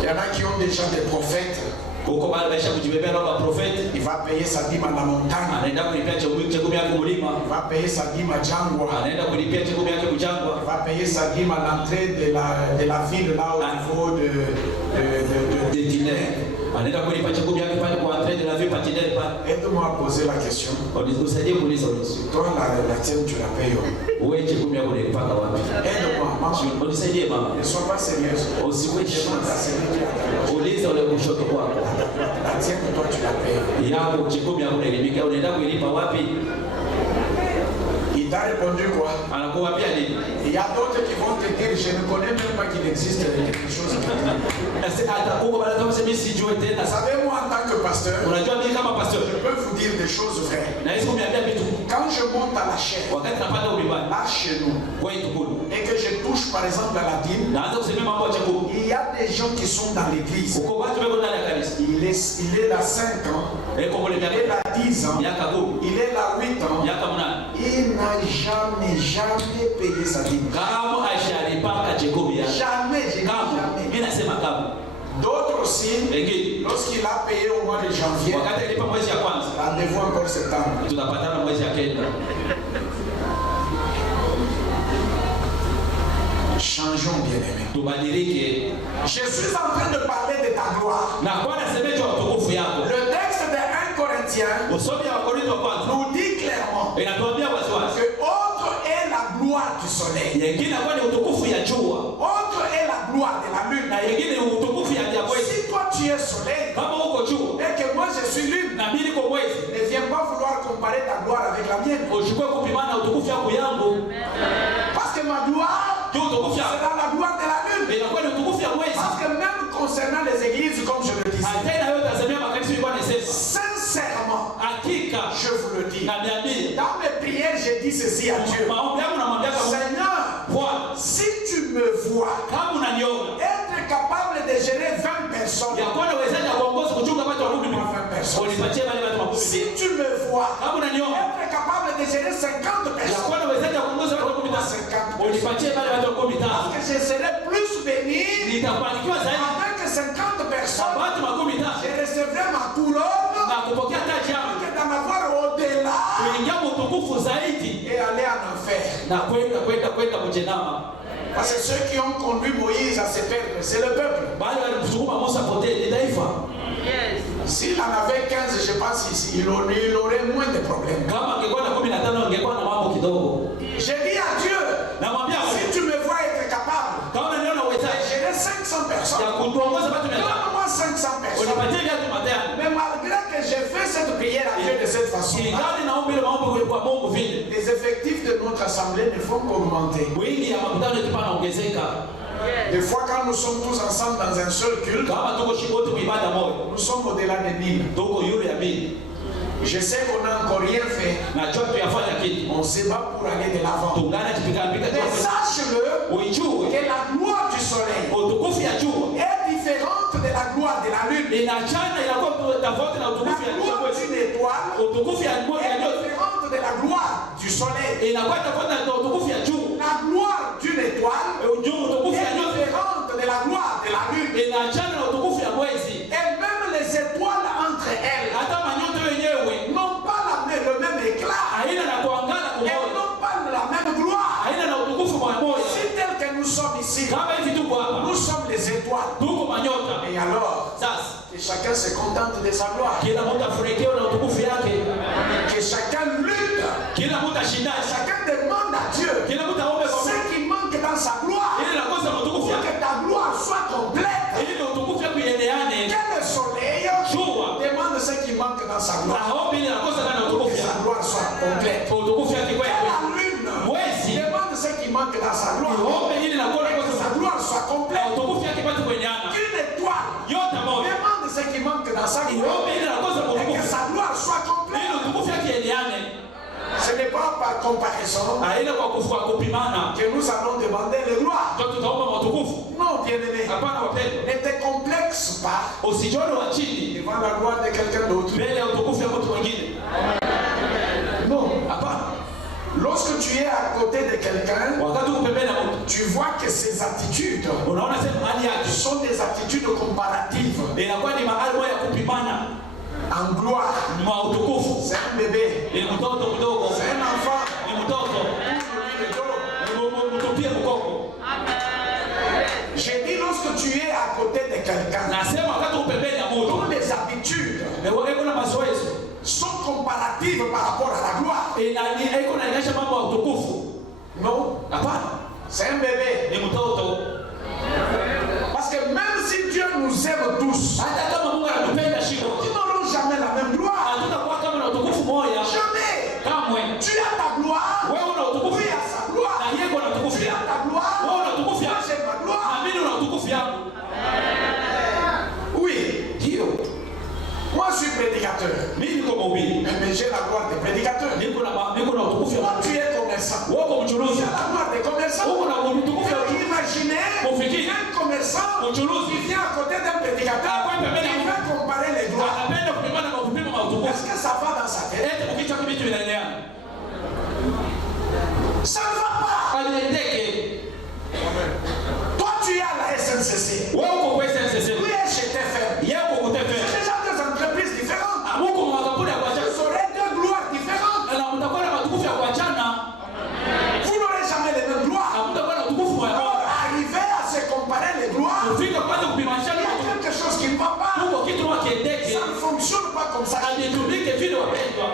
Il y en a qui ont déjà des prophètes. Huko bado maisha kujibebea roho profeti. Il va payer sa dîme à la montagne. Anaenda kulipia chekumi yako mlima. Il va payer sa dîme à Djangwa. Anaenda kulipia chekumi yake mjangwa. Il va payer sa dîme à l'entrée de la ville, là au niveau de Detiner. Anaenda kulipa chekumi yake pale kwa entrée de la ville patiner pale. Aide-moi à poser la question. Usaidie kuuliza ulizo. Toi, la tienne, tu la payes. Wewe chekumi yako unalipaka wapi? Aide-moi, maman. Unisaidie mama. Ne sois pas sérieuse. Usiwe Demande à shida. celui qui est à ta gauche. Uliza ule kushoto kwako. La tienne, toi, tu la payes. Yako chekumi yako unalimika unaenda kuilipa wapi? Il t'a répondu quoi? Anakuambia nini? Il y a d'autres qui vont te dire, je ne connais même pas qu'il existe quelque chose qui dit. Atakuwa baada kama mimi sijui tena. Vous savez, moi, en tant que pasteur, Unajua mimi kama pastor je peux vous dire des choses vraies. na hizo kuniambia vitu Quand je monte à la chaîne, wakati napanda ulimani là chez nous, kwetu kule. et que je touche par exemple à la dîme, Naanza kusemea mambo ya chakula. il y a des gens qui sont dans l'église. Uko watu wako ndani ya kanisa. Il est là 5 ans, Eko kule il est là 10 ans, miaka 10, il est là 8 ans. miaka 8. Il n'a jamais payé sa dîme. Kama ashalipaka chekumi yake. Jamais, je dis Kama jamais. mimi nasema kama. D'autres aussi, Wengine lorsqu'il a payé au mois de janvier, wakati alipa mwezi ya kwanza rendez-vous encore septembre. tunapatana mwezi ya kenda. Changeons, bien-aimés. Tubadilike. Je suis en train de parler de ta gloire. Na kwa nasemecho utukufu yako. Le texte mienne. Uchukue kupimana utukufu yako yangu. Parce que ma gloire, Ndio utukufu yako. c'est dans la gloire de la lune. Inakuwa ni utukufu ya mwezi. Parce que même concernant les églises, comme je le disais, Tena yote asemea makanisa ilikuwa nasema. sincèrement, Hakika je vous le dis, na niambie. dans mes prières, j'ai dit ceci à Dieu. Maombi yangu namwambia kama Seigneur, Bwana, si tu me vois kama unaniona être capable de gérer 20 personnes, ya kuwa uwezaji wa kuongoza kuchunga watu wa 20 personnes. unipatie wale watu wa 10. Si tu me vois Kama unaniona être capable de gérer 50 ya personnes, kuwa uwezaji wa kuongoza watu wa 10 unipatie wale watu wa 10. que je serai plus béni Nitafanikiwa zaidi avec 50 personnes. watu wa 10 Je recevrai ma couronne na kupokea taji yangu que d'en avoir au-delà kuingia utukufu zaidi et aller en enfer. na kwenda kujenama. Parce que ceux qui ont conduit Moïse à se perdre, c'est le peuple. Bali walimsukuma Musa potee ni taifa. Yes. S'il en avait 15, je pense qu'il aurait moins de problèmes. Kama angekuwa na 15 angekuwa na mambo kidogo. J'ai dit à Dieu, Namwambia si tu me vois être capable kama unaniona de uwezaji gérer 500 personnes, ya kuongoza watu 100, donne-moi 500 personnes. unipatie viatu matano. Mais malgré que j'ai fait cette prière à Dieu de cette façon, Ingali naomba ile maombi kwa Mungu vile. les effectifs de notre assemblée ne font qu'augmenter. Wingi ya makutano yetu panaongezeka. Des fois, quand nous sommes tous ensemble dans un seul culte, Kama tuko shikote kuibada moja, nous sommes au-delà des 1000. tuko yule ya mimi. Je sais qu'on n'a encore rien fait. Najua tuyafanya kitu. On se bat pour aller de l'avant. Tungana kipiga Mais tu. sache-le Uijue que la gloire du soleil utukufu ya jua est différente de la gloire de la lune. inachana inakuwa tofauti na La utukufu ya gloire jua. d'une étoile Utukufu ya moja ya est nyota différente de la gloire du soleil. inakuwa tofauti na utukufu ya jua. La gloire d'une étoile Utukufu ya est nyota différente de la gloire de la lune. inachana na utukufu ya mwezi. Et même les étoiles entre elles Hata manyota wenyewe n'ont pas le même éclat. haina na kuangana Elles kumoja, n'ont pas la même gloire. haina na utukufu moja. Si tel que nous sommes ici, Kama hivi tuko hapa, nous sommes les étoiles. tuko manyota. Et alors, Sasa que chacun se contente de sa gloire. kila mtu afurahikiwe na utukufu yake, Que chacun lutte. kila mtu ashindane, Chacun demande à Dieu kila mtu aombe kwa ce Mungu qui manque dans sa gloire. ili nakosa utukufu Pour yake, que ta gloire soit complète. ili utukufu yake iendeane. Que le soleil Jua demande ce qui manque dans sa gloire. aombe ili nakosa na Pour utukufu que sa yake, gloire soit complète. utukufu yake Que kwa la lune mwezi demande ce qui manque dans sa gloire. iombe ili nakosa Que sa gloire soit na complète. utukufu yake pate kuendeana. Qu'une étoile Yote moja demande ce qui manque dans sa gloire. iombe ili nakosa Et que utukufu sa gloire soit complète. ili utukufu yake iendeane. Ce n'est pas par comparaison Haina kwa kupimana que nous allons demander les gloires. ndio tutaomba matukufu. Non, bien-aimé. Hapana wapendwa, Ne te complexe pas usijione wa chini devant la gloire de quelqu'un d'autre. mbele ya utukufu ya mtu mwingine. Non. Hapana, Lorsque tu es à côté de quelqu'un, wakati uko pembeni ya mtu tu vois que ses attitudes unaona sema hali yake sont des attitudes comparatives inakuwa ni mahali moja ya kupimana en gloire. ni mwa utukufu. C'est un bébé, Ni mtoto mdogo, c'est un enfant. ni mtoto mtupie mkoko. J'ai dit lorsque tu es à côté de quelqu'un, Nasema wakati uko pembeni ya mtu dont les habitudes iko na mazoezi sont comparatives par rapport à la gloire. iko na inaisha mambo ya utukufu. Non, Hapana, c'est un bébé. ni mtoto. Parce que même si Dieu nous aime tous, Hata kama Mungu anatupenda shiko, ils n'auront jamais la même gloire. hatutakuwa kama na utukufu moja Jamais. kamwe. Tu as ta gloire, Wewe una utukufu lui a sa gloire. na yeye kuna utukufu Tu as yake. ta gloire, Wewe una utukufu moi yake. j'ai ma gloire. Na mimi una utukufu yangu. Oui, Ndio. moi je suis prédicateur, Mimi niko mhubiri. mais j'ai la gloire des prédicateurs. Niko na utukufu Toi yangu. tu es commerçant, Wewe uko tu mchuruzi. as la gloire des commerçants. Uko na utukufu ya uchuruzi. Imaginez Ufikiri. un commerçant Mchuruzi. qui vient à côté d'un prédicateur, Ah, ouais, mais il va comparer les gloires. Anapenda kupimana na kupima Est-ce utukufu. que ça va dans sa tête? Eti ukicha kitu inaeleana. Ça ne va pas. Aliendeke. Toi tu es à la SNCC, Wewe uko kwa SNCC. lui est chez TFM. Yeye uko kwa C'est TFM. déjà deux entreprises différentes. Amuko makampuni ya kuachana. Vous aurez deux gloires différentes. Na mtakuwa na matukufu ya kuachana. Vous n'aurez jamais les mêmes gloires. Hamtakuwa na utukufu wa Alors, arriver à se comparer les gloires, Ufike kwanza il kupimashana y a quelque chose qui ne va pas. huko kitu wakiendeke. Ça ne fonctionne pas comme ça. Alitumike vile wapendwa.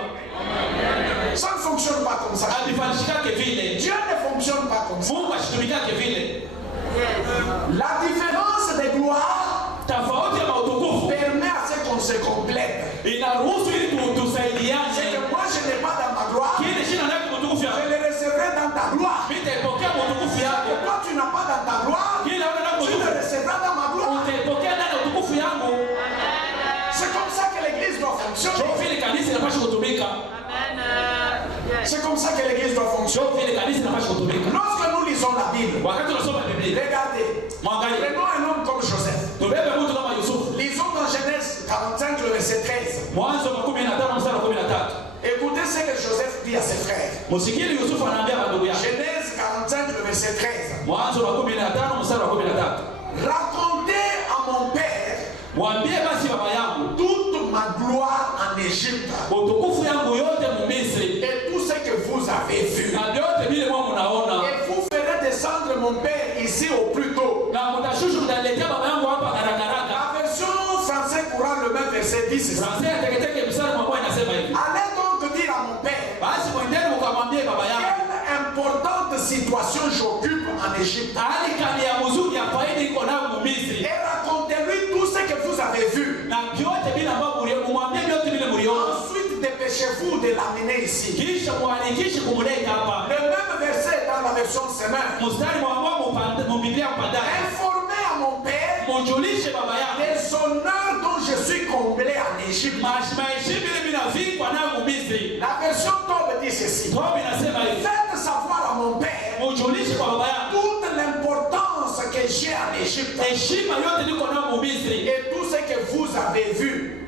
Ça ne fonctionne pas comme ça. Alifanyikake vile. Dieu ne fonctionne pas comme ça. Mungu ashitumikake vile. La différence des gloires Tofauti ya utukufu permet à ce qu'on se complète. inaruhusu ili C'est tusaidiane. que moi je n'ai pas dans ma gloire, Kile fonctionner. Njoo vile kanisa inapaswa kutumika. Amen. C'est comme ça que l'église doit fonctionner. Njoo vile kanisa inapaswa kutumika. Lorsque nous lisons la Bible, Wakati tunasoma Biblia, regardez, mwangalie. prenons un homme comme Joseph. Tubebe mtu kama Yusufu. Lisons dans Genèse 45, le verset 13. Mwanzo wa 15 mstari wa 13. Écoutez ce que Joseph dit à ses frères. Msikili Yusufu anaambia ndugu yake. Genèse 45, le verset 13. Mwanzo wa 15 mstari wa 13. Racontez à mon père Mwambie basi baba yangu toute ma gloire en Égypte utukufu yangu yote Misri et tout ce que vous avez vu. na vyote vile mwa mnaona. Et vous ferez descendre mon père ici au plus tôt. Na mtashushu mtaletea baba yangu hapa haraka haraka. La version français courant le même verset dit ceci. Français teketeke mstari mwa Bwana inasema hivi. Allez donc dire à mon père Basi mwendeni mkamwambie baba yangu. quelle importante situation j'occupe en Égypte. Hali kali ya mzuri ya faida iko nayo Misri. Et racontez-lui tout ce que vous avez vu. Na vyote bila mambo mwambie vyote vile mliona. Ensuite, dépêchez-vous de l'amener ici. Kisha mwalikishe kumleta hapa. Le même verset dans la version semaine. Mstari mwa Biblia mpanda. Informez à mon père Mjulishe baba yangu. les honneurs dont je suis comblé en Égypte. Maheshima ile vinavikwa nayo Misri. La version Tobe dit ceci. Tobi inasema hivi. Faites savoir à mon père Mjulishe kwa baba yangu. toute l'importance que j'ai en Égypte. Heshima yote niko nayo Misri. Et tout ce que vous avez vu.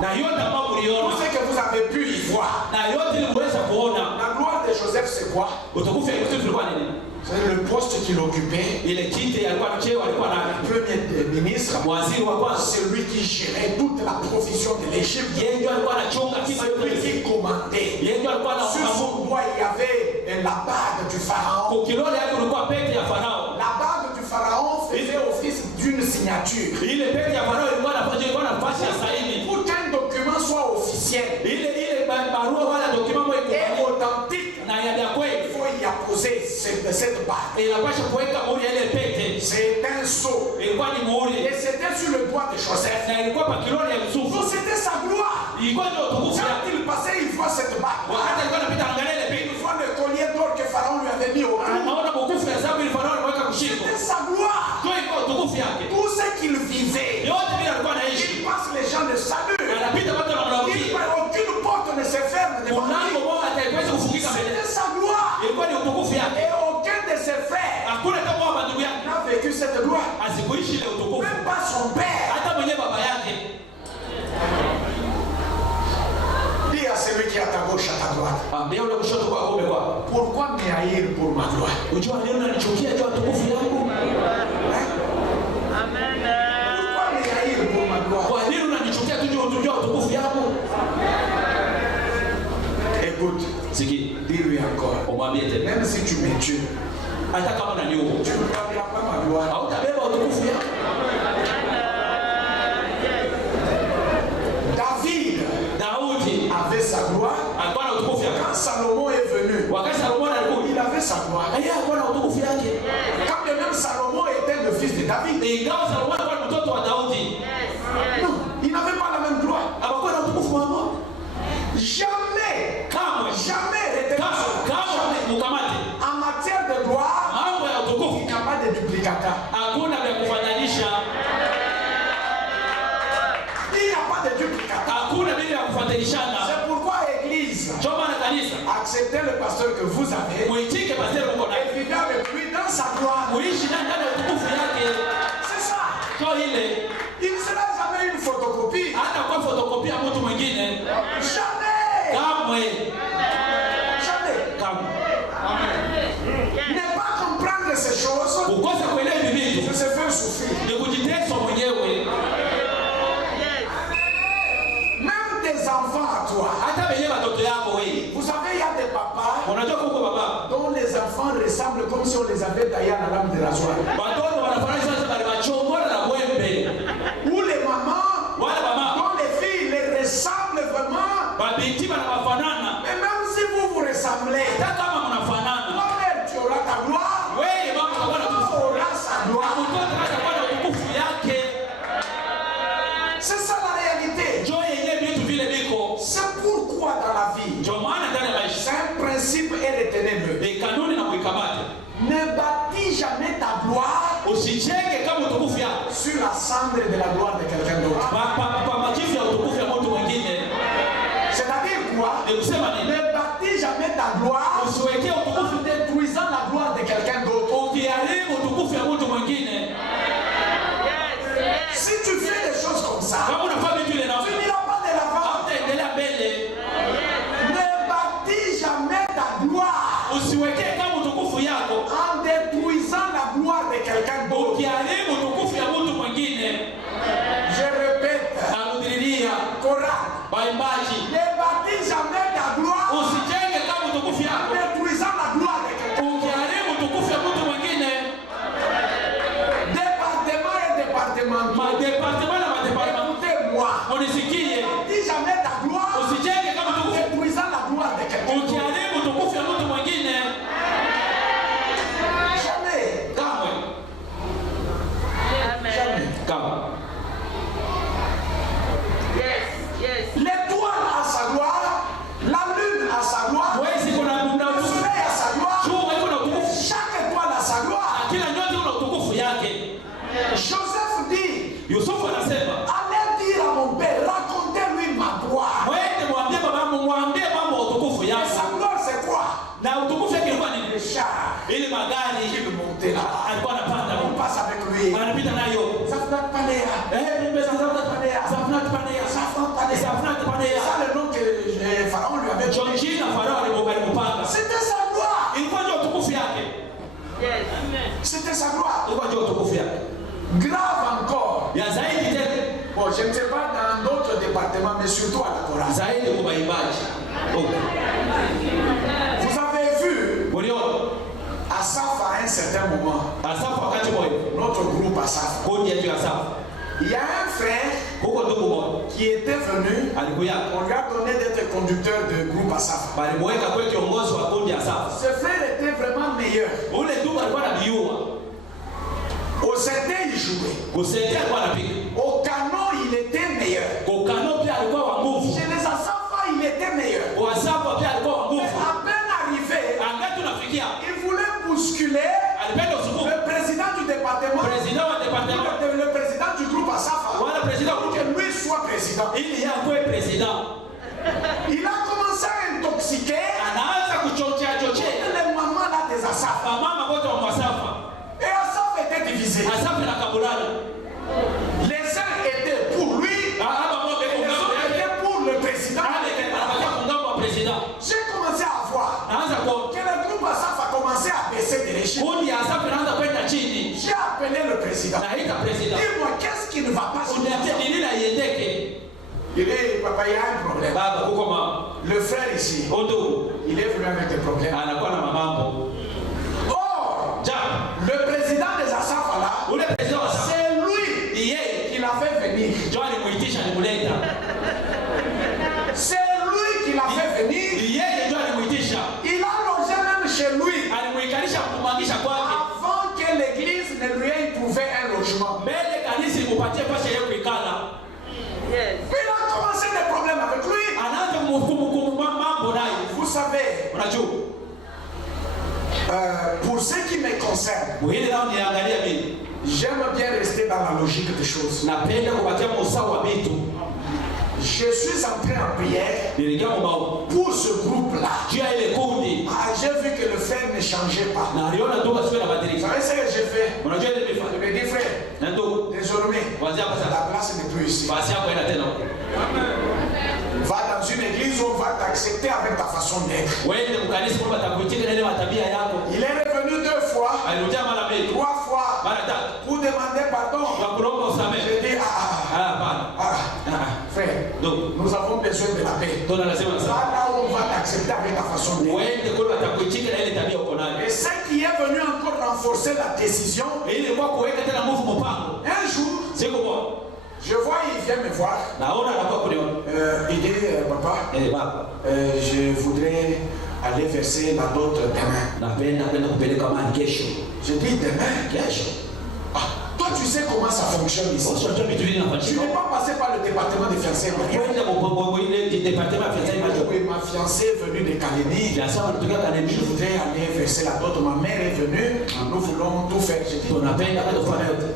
Na yote ambayo Tout mliona. ce que vous avez pu y voir. Na yote mliweza kuona. La gloire de Joseph, c'est quoi? Utukufu ya Yusufu ilikuwa nini? C'est le poste qu'il occupait. Ile kiti alikuwa cheo alikuwa na Premier ministre. waziri wa kwanza. C'est lui qui gérait toute la provision de l'Égypte. Yeye ndiye alikuwa anachunga kila C'est lui kitu. qui commandait. Yeye ndiye alikuwa Sur anaongoza. son doigt, il y avait la bague du pharaon. Kwa kilole yake kulikuwa pete ya Farao. La bague du pharaon faisait office d'une signature. Ile pete ya Farao ilikuwa nafasi ya saini. Pour qu'un document soit officiel Ile barua wala document moja et authentique, na ya kweli. il faut y apposer cette bague. Inapaswa kuweka muhuri ya ile pete. C'est un sceau. Ilikuwa ni muhuri. Et c'était sur le doigt de Joseph. Na ilikuwa pa kilole ya Yusufu. Donc c'était sa gloire. Ilikuwa ndio utukufu Quand yake. il passait, il voit cette bague. Wakati alikuwa anapita angalia ile pete. Il voit le collier d'or que Pharaon lui avait mis au cou. Anaona mkufu ya sababu ile Farao aliweka kushiko. C'était sa gloire. Ndio ilikuwa utukufu yake. Tout ce qu'il vivait. Yote bila alikuwa anaishi. Il passe les gens de salut. Anapita watu wanamlaukia. Aucune porte ne se ferme devant Mlango lui. moja haiwezi kufungika mbele. C'était sa gloire. Ilikuwa ni utukufu yake. Et aucun de ses frères Hakuna kama wa ndugu yake n'a vécu cette gloire. asikuishi ile utukufu. Même pas son père. Hata mwenye baba yake. Dis à celui qui est à ta gauche, à ta droite. Ambia ule kushoto kwa kume kwa. Pourquoi me haïr pour ma gloire? Unajua leo unanichukia jua utukufu yangu. Hein? Amen. Pourquoi me haïr pour ma gloire? Kwa nini unanichukia tu jua utukufu yangu? Écoute, Siki, dis-lui encore. umwambie tena. Même si tu me tues, Hata kama unaniua. tu ne prendras pas ma gloire. Hautabeba utukufu yangu. David Daudi avait sa gloire. alikuwa na utukufu yake. Quand Salomon est venu, Wakati Salomon alikuja, il avait sa gloire. yeye alikuwa na utukufu yake. Quand bien même Salomon était le fils de David, Ingawa Salomon alikuwa ni mtoto wa Daudi, non, il n'avait pas la même gloire. hapakuwa na utukufu mmoja. Jamais, Kamwe, jamais retenez ça. kamwe mkamate. En matière de gloire, Mambo ya utukufu il n'y a pas de duplicata. hakuna vya kufananisha, Il n'y a pas de duplicata. hakuna vile vya kufananishana. C'est pourquoi, Église, Ndio maana kanisa acceptez le pasteur que vous avez muitike pastor mko et naye, vivez avec lui dans sa gloire. muishi ndani ya utukufu yake. C'est ça. Ndio ile, Il ne sera jamais une photocopie. hata kwa fotokopia mtu mwingine Jamais. kamwe, Jamais. kamwe. Ne pas comprendre ces choses, Kukosa kuelewa hivi vitu c'est se faire souffrir. ni kujitesa mwenyewe. Même tes enfants à toi. Hata wenyewe watoto yako wewe, Vous savez, il y a des papas unajua kuko baba dont les enfants ressemblent comme si on les avait taillés à la lame de rasoir. watoto wanafanana sasa bali wachomora na wembe, Ou les mamans wala mama dont les filles les ressemblent vraiment. babiti wanafanana. Et même si vous vous ressemblez, Hata kama mnafanana, toi-même tu auras ta gloire. wewe mama utakuwa na Toi auras sa gloire. mtoto atakuwa na utukufu yake. C'est ça la réalité. Njoo yenyewe vitu vile viko. C'est pourquoi dans la vie, Ndio maana ndani ya maisha c'est un principe et retenez-le. ni kanuni na kuikamata. Ne bâtis jamais ta gloire Usichenge kama utukufu yako sur la cendre de la gloire de quelqu'un d'autre. kwa majivu ya utukufu ya mtu mwingine. unisikie. Dis jamais ta gloire. Usijenge kama En détruisant la gloire de quelqu'un. ukiharibu utukufu ya mtu mwingine. Jamais. Kamwe. Jamais. Kamwe. Yes, yes. L'étoile a sa gloire, la lune a sa gloire, Mwezi kuna le soleil a sa gloire, jua iko na utukufu. chaque étoile a sa gloire. Kila nyota iko na utukufu yake. Joseph dit, Yusufu anasema, allez dire à mon père, racontez-lui ma gloire. mwende mwambie babangu, mwambie mambo ya utukufu Et yake. sa gloire c'est quoi? Na utukufu yake ilikuwa Le nini? char Ili magari qui le montait là. alikuwa anapanda, On passe avec lui. anapita nayo. Safnat Panea. Safnat Panea. Safnat Panea. Safnat C'est Panea. ça le nom que Pharaon lui avait donné. Jonji na Farao alimupanga. C'était sa gloire. Ilikuwa ndio utukufu yake. Yes. Amen. C'était sa gloire. Ilikuwa ndio utukufu yake. Grave encore. Ya zaidi tena. Bon, je ne sais pas dans d'autres départements, mais surtout à la chorale. Zaidi kwa waimbaji. Vous avez vu, Uliona? Asaph à un certain moment, Asafu wakati mmoja. notre groupe Asaph, Kundi yetu ya Asafu. il y a un frère Huko ndugu mmoja qui était venu, alikuja. on lui a donné d'être conducteur de groupe Asaph. Balimweka kwa kiongozi wa kundi ya Asafu. Ce frère était vraiment meilleur. Ule ndugu alikuwa anabiua. Au CT, il jouait. Kusaidia alikuwa anapiga. Au canon, il était meilleur. Kwa kano pia alikuwa wa nguvu. Chez les Asaph, il était meilleur. Kwa Asafu pia alikuwa wa Mais nguvu. à peine arrivé, Angati tunafikia. il voulait bousculer Alipenda usukufu. le président du département, Président wa departement. le président du groupe Asaph, Wala président pour que lui soit président. ili yeye akuwe président. Il a commencé à intoxiquer Anaanza kuchochea chochea. les mamans là des Asaph. Mama wote wa Asafu. Et Asaph était divisé. Asafu na kabulani. Les uns étaient pour lui, Hapa mmoja et les yuko autres ngao yake. étaient pour le président. Ale anabakia kungambo wa président. J'ai commencé à voir Naanza kwa que le groupe Asaph a commencé à baisser de l'échelle. kundi ya Asafu inaanza kwenda chini. J'ai appelé le président. Naita président. Dis-moi, qu'est-ce qui ne va pas sur Uniambie ni nini haiendeke? Il dit, papa, il y a un problème. Baba kuko mama. Le frère ici, Ondo il est venu avec des problèmes. anakuwa na mamambo. Or, Japo le président des Asaph là, ule président wa Asafu c'est lui ni yeye qui l'a fait venir. ndio alimuitisha alimuleta. C'est lui qui l'a fait venir. Ni yeye ndio alimuitisha. Il a logé même chez lui Alimuikalisha kumwangisha kwake. avant que l'église ne lui ait trouvé un logement. Mbele kanisa limupatie pesa yeye kuikala. Yes. Puis il a commencé des problèmes avec lui. Anaanza kumhukumu mambo naye. Vous savez, Unajua? pour ce qui me concerne, Muhili nao niangalia mimi. j'aime bien rester dans la logique des choses. Napenda kupatia usawa wa vitu. Je suis entré en prière Niliingia mbao. pour ce groupe-là. Juu ya ile kundi. Ah, j'ai vu que le frère ne changeait pas. Na aliona ndugu asiwe na Vous badilika. savez ce que j'ai fait? Unajua ile Je nimefanya? lui ai dit, frère, Na ndugu, désormais, kuanzia hapa sasa. la place n'est plus ici. Basi yako enda tena. Va dans une église où on va t'accepter avec ta façon d'être. Wende mkanisa kwamba atakuitika na ile matabia yako. Il est revenu 2 fois, Alirudia mara mbili. 3 fois Mara tatu. pour demander pardon. Kwa kulomba usamehe. J'ai dit, Hapana. frère, Donc, nous avons besoin de la paix. ndio nasema sasa. Va là où on va t'accepter avec ta façon d'être. Wende kule atakuitika na ile tabia uko nayo. Et ce qui est venu encore renforcer la décision, Ili kwa kuweka tena nguvu mpango. un jour, Siku moja je vois, il vient me voir. naona anakuwa kuniona. Il dit, papa, Baba, je voudrais aller verser la dot demain. napenda kwenda kupeleka mali kesho. Je dis, demain? Kesho. Ah, toi, tu sais comment ça fonctionne ici. Sasa unajua vitu vile Tu vinafanyika. n'es pas passé par le département des fiancés mariés. Kwenda mpango ile departement ya fiançailles majo. Oui, ma fiancée est venue de Calénie. Fiançailles wanatoka Kalemi. Je voudrais aller verser la dot. Ma mère est venue. Nous voulons tout faire. Je dis, Tunapenda kwenda kufanya yote.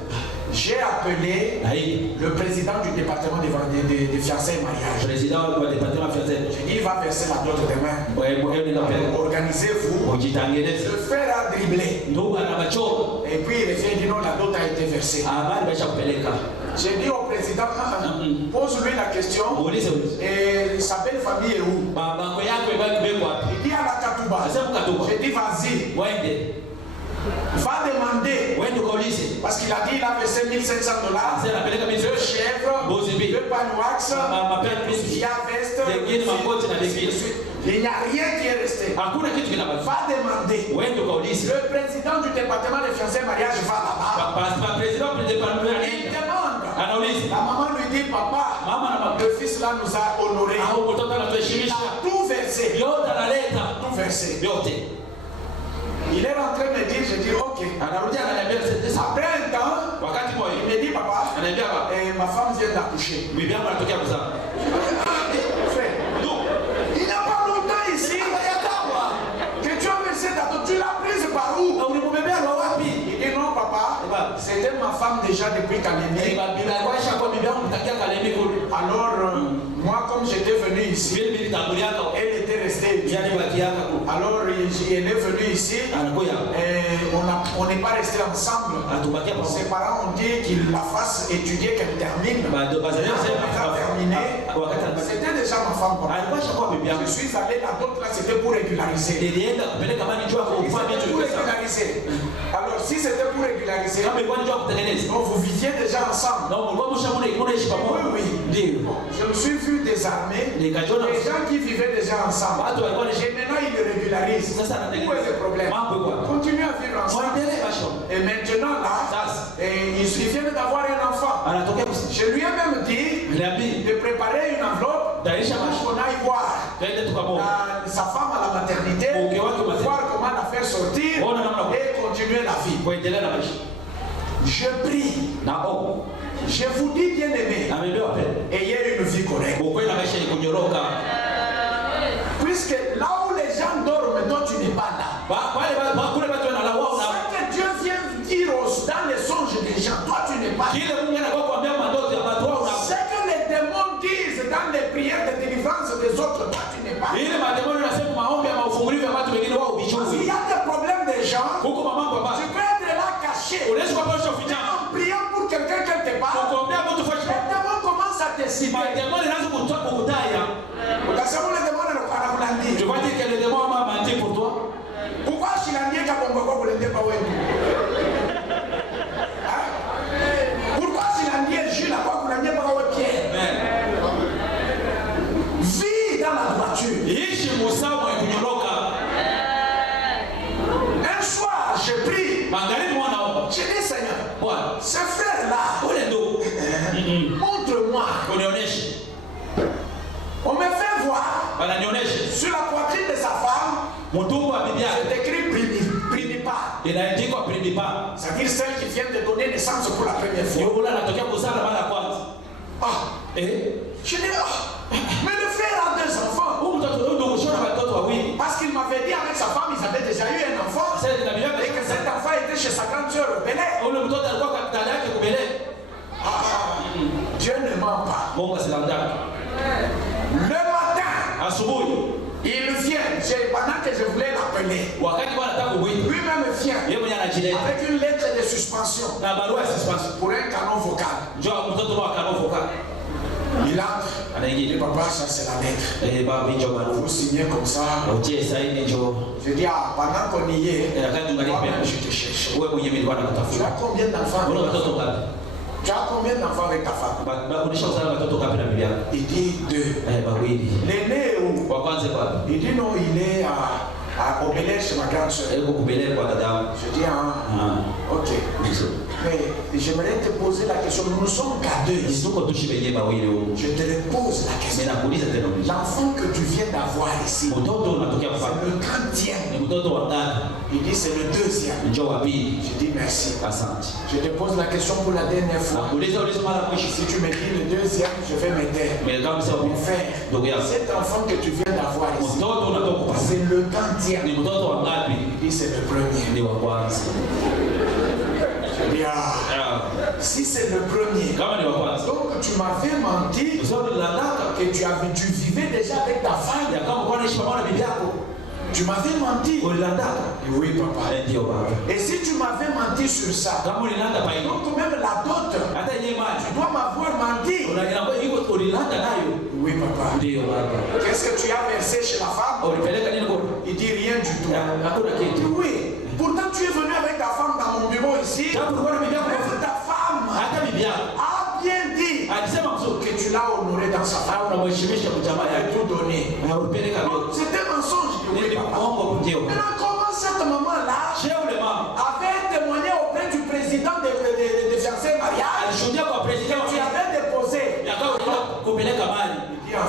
j'ai appelé Na hii le président du département des fiancés et mariage. president wa departement ya fiançailles. J'ai dit, il va verser la dot demain. Wewe ndio unapenda. Organisez-vous. Ujitengeneze. Le frère a dribblé. Ndugu anabachora. Et puis il revient, il dit non, la dot a été versée. Habari baisha kupeleka. J'ai dit au président, pose-lui la question. Muulize Et sa belle famille est où? babako yako ibaki beko wapi? Il dit à la Katouba. Asema Katouba. J'ai dit, vas-y, Wende. va demander. Wende kaulize. Parce qu'il a dit, il a versé $1 500. Sasa napeleka 2 mimi chèvres, Bozi mbili. 2 panwax, mapenda il y mimi. a veste, Lengine makoti na lengine. il n'y a rien qui est resté. Hakuna kitu kinabaki. Va demander. Wende kaulize. Le président du département des fiancés et mariage va là-bas. President du departement Il demande. anauliza. La maman lui lui dit, papa, le fils là nous a honorés. Il a tout versé. Tout versé. Il est rentré me dire, je dis ok. Après un temps, il me dit, papa, ma femme vient d'accoucher. Frère, il n'y a pas longtemps ici que tu as versé ta dot. Tu l'as prise par où? Il dit non, papa, c'était ma femme déjà depuis qu'elle est née. Alors, moi, comme j'étais venu ici, elle était restée. Alors, elle est venue ici et on n'est pas resté ensemble. Ses parents ont dit qu'il la fasse étudier, qu'elle termine. C'était déjà ma femme. Je suis allé là-d'autre, là, c'était pour régulariser. Alors, si c'était pour régulariser, donc vous viviez déjà ensemble. Oui. Je me suis vu désarmé. Les gens qui vivaient déjà ensemble. Et maintenant, ils le régularisent. Où est le problème? Continuez à vivre ensemble. Et maintenant, là, ils viennent d'avoir un enfant. Je lui ai même dit de préparer une enveloppe pour qu'on aille voir sa femme à la maternité, voir comment la faire sortir et continuer la vie. Je prie. Je vous dis, bien aimé, ayez une vie correcte. Puisque là où les gens dorment, toi tu n'es pas là. Ce que Dieu vient dire dans les songes des gens, toi tu n'es pas là. Ce que les démons disent dans les prières de délivrance des autres, toi tu n'es pas là. S'il y a des problèmes des gens, tu peux être là caché. En priant pour quelqu'un quelque part, les démons commencent à te citer. Je vois dire que le démon m'a menti pour toi. Pourquoi je l'ai dit pourquoi je l'ai dit Jules à quoi vous l'avez pas Pierre? Vis dans la droiture. Un soir, je prie. Je dis Seigneur, ce frère-là, montre-moi. On me fait voir sur la poitrine de sa femme, c'est écrit Primipa. C'est-à-dire celle qui vient de donner naissance pour la première fois. Je dis, mais le frère a 2 enfants. Parce qu'il m'avait dit avec sa femme, ils avaient déjà eu un enfant. Et que cet enfant était chez sa grande soeur au Bénin. Dieu ne ment pas. Le matin, il vient. Pendant que je voulais l'appeler, lui-même vient avec une lettre de suspension pour un canon vocal. Il entre. Il dit, papa, ça c'est la lettre. Vous signez comme ça. Je dis, pendant qu'on y est, moi-même je te cherche. Tu as combien d'enfants? Tu as combien d'enfants avec ta femme? Il dit 2. L'aîné est où? Il dit non, il est au Bel-Air chez ma grande soeur. Je dis ok. Mais j'aimerais te poser la question. Nous ne sommes qu'à 2 ici. Je te pose la question. L'enfant que tu viens d'avoir ici, c'est le 30e. Il dit c'est le 2e. Je dis merci. Je te pose la question pour la dernière fois. Si tu me dis le 2e, je vais me taire. Mon frère, cet enfant que tu viens d'avoir ici, c'est le 30e. Il dit c'est le premier. Si c'est le premier, donc tu m'avais menti que tu vivais déjà avec ta femme. Tu m'avais menti. Oui, papa. Et si tu m'avais menti sur ça, donc même la dot, tu dois m'avoir menti. Oui, papa. Qu'est-ce que tu as versé chez la femme? Il dit rien du tout. Oui. Pourtant, tu es venu avec ta femme dans mon bureau ici. Ta femme a bien dit que tu l'as honoré dans sa femme. Elle a tout donné. C'était un mensonge. Maintenant, comment cette maman-là avait témoigné auprès du président de fiançailles mariage que tu avais déposé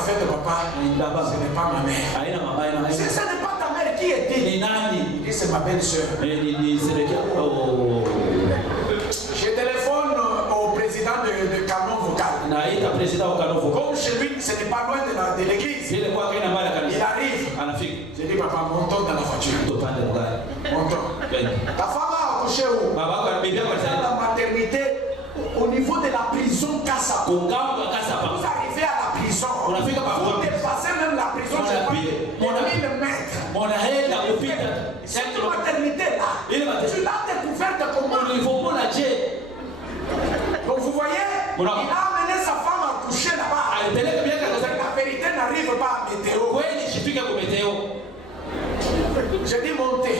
fait, papa, ce n'est pas ma mère. Si ce n'est pas ta mère, qui est-il? Il dit, c'est ma belle-sœur. Je téléphone au président de Canon Vocal. Comme chez lui, ce n'est pas loin de l'église. Il arrive. Je dis, papa, montons dans la voiture. Montons. Ta femme a accouché où? Dans la maternité, au niveau de la prison Kassa. Vous arrivez à la prison. Vous dépassez même la prison. Je le maître. Cette maternité là, tu l'as découverte comment? Donc vous voyez, il a amené sa femme à coucher là-bas. La vérité n'arrive pas à Météo. J'ai dit monter.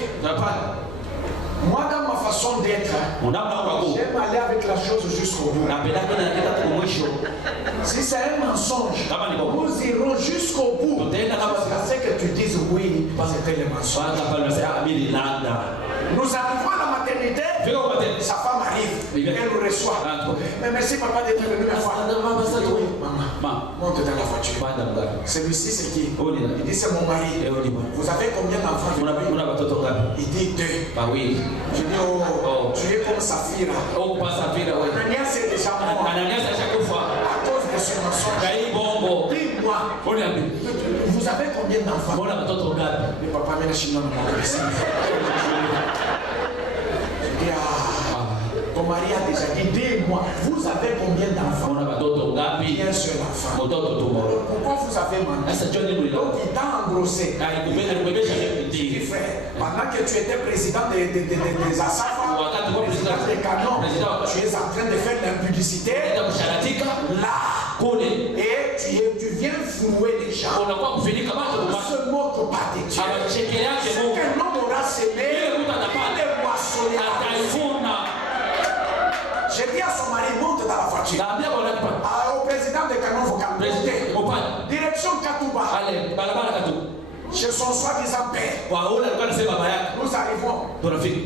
Moi, dans ma façon d'être, j'aime aller avec la chose jusqu'au bout. Si c'est un mensonge, nous irons jusqu'au bout. C'est que tu dises oui, c'était le mensonge. Nous arrivons à la maternité, sa femme arrive, elle nous reçoit. Mais merci papa d'être venu me voir. Maman, monte dans la voiture. Celui-ci c'est qui? Il dit c'est mon mari. Vous avez combien d'enfants? Il dit 2. Je dis oh, tu es comme Saphira. Ananias c'est déjà mort. À cause de ce mensonge. Dis-moi, vous avez combien d'enfants? Le papa mène chez nous. Ton mari a déjà dit, dis-moi, vous avez combien d'enfants? Un seul enfant. Pourquoi vous avez menti? Donc il t'a engrossé. Dis frère, pendant que tu étais président des Asaf, président des Canons, tu es en train de faire l'impudicité là. Et tu viens flouer les gens. On se moque pas de Dieu. Ce qu'un homme aura semé, il est moissonné. J'ai dit à son mari, monte dans la voiture. Au président de Canon Vocal, direction Katouba. Chez son soi-disant père. Nous arrivons.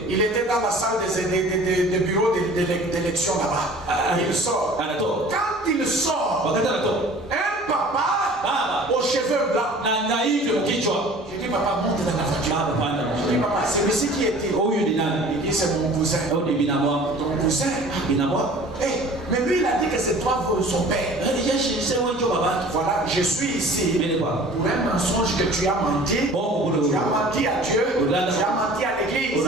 Il était dans la salle des bureaux d'élection là-bas. Il sort. Quand il sort, un papa aux cheveux blancs. Je dis papa, monte dans la voiture. Je dis papa, celui-ci qui est-il? Il dit c'est mon cousin. Ton cousin? Hey, mais lui il a dit que c'est toi son père. Voilà, je suis ici pour un mensonge que tu as menti. Tu as menti à Dieu. Tu as menti à l'église.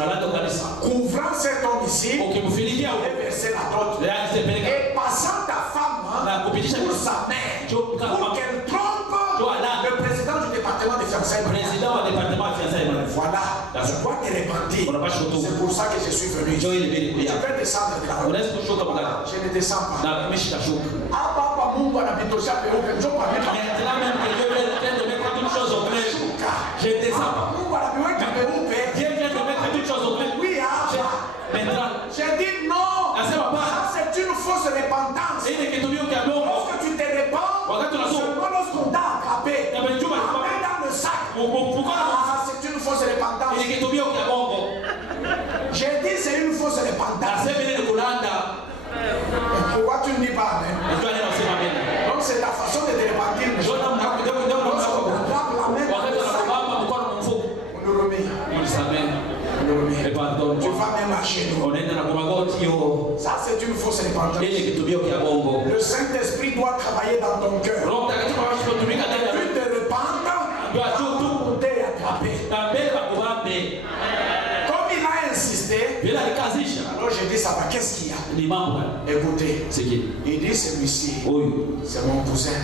Couvrant cet homme ici, et verser la dot. Et passant ta femme pour sa mère, pour qu'elle trompe le président du département des fiançailles. Voilà, tu dois te repentir. C'est pour ça que je suis venu. Tu peux descendre de la route. Je ne descends pas. Ah papa, mon bon habito, j'ai appelé au Benjo par maintenant même que Dieu vient de mettre toutes choses au clair. Je descends. Dieu vient de mettre toutes choses au clair. Oui, maintenant. J'ai dit non. Ça c'est une fausse repentance. Lorsque tu te repens, lorsqu'on t'a attrapé, amène dans le sac. C'est une fausse repentance. J'ai dit c'est une fausse repentance. Pourquoi tu ne dis pas amen? Donc c'est ta façon de te repentir. Tu vas même marcher. Ça c'est une fausse repentance. Le Saint-Esprit doit travailler dans ton cœur. Tu te repentes, tout est attrapé. Comme il a insisté, alors j'ai dit ça va, qu'est-ce qu'il y a? Écoutez, il dit celui-ci, c'est mon cousin.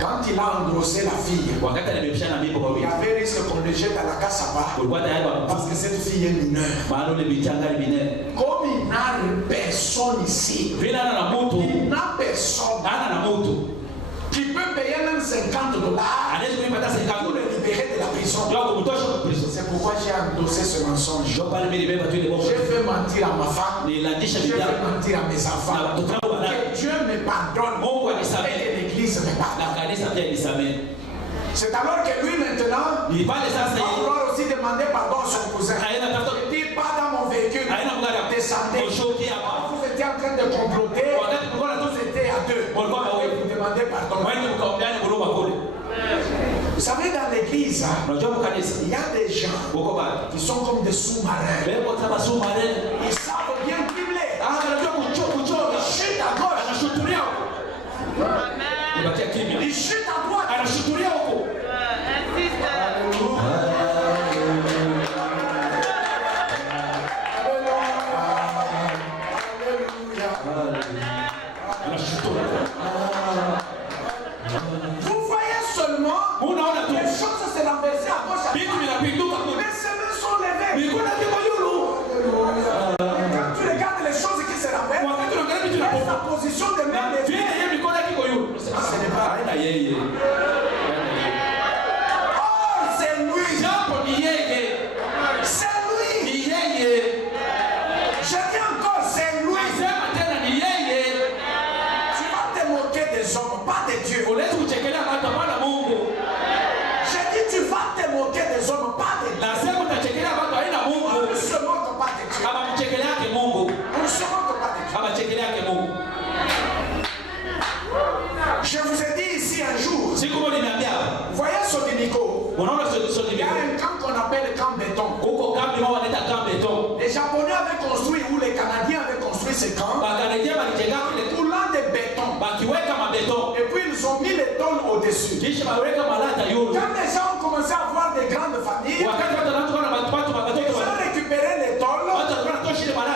Quand il a engrossé la fille, il y avait risque qu'on le jette à la casse à bas. Parce que cette fille est mineure. Comme il n'a personne ici, il n'a personne qui peut payer même $50 pour le libérer de la prison. C'est pourquoi j'ai endossé ce mensonge. Je vais mentir à ma femme. Je vais mentir à mes enfants. Que Dieu me pardonne et que l'Église me pardonne. C'est alors que lui maintenant, il va vouloir aussi demander pardon à son cousin. Il dit pas dans mon véhicule, descendez. Vous étiez en train de comploter, vous étiez à deux. Vous demandez pardon. l'église, il y a des gens qui sont comme des sous-marins. Ils savent bien dribbler. Ils chutent à gauche. Ils chutent à droite. Vous voyez seulement les choses se renverser à gauche à droite. Mais ces mains sont levées. Quand tu regardes les choses qui se renversent, sa position de main levée. Ce n'est pas. Oh, c'est lui. C'est lui. Je dis encore, c'est lui. Tu vas te moquer des hommes, pas de Dieu. J'ai dit, tu vas te moquer des hommes, pas de Dieu. On ne se moque pas de Dieu. On ne se moque pas de Dieu. Je vous ai dit ici un jour, vous voyez Sodinico, il y a un camp qu'on appelle camp béton. Les Japonais avaient construit, ou les Canadiens avaient construit ce camp, coulant de béton. Et puis ils ont mis les tôles au-dessus. Quand les gens ont commencé à avoir des grandes familles, ils ont récupéré les tôles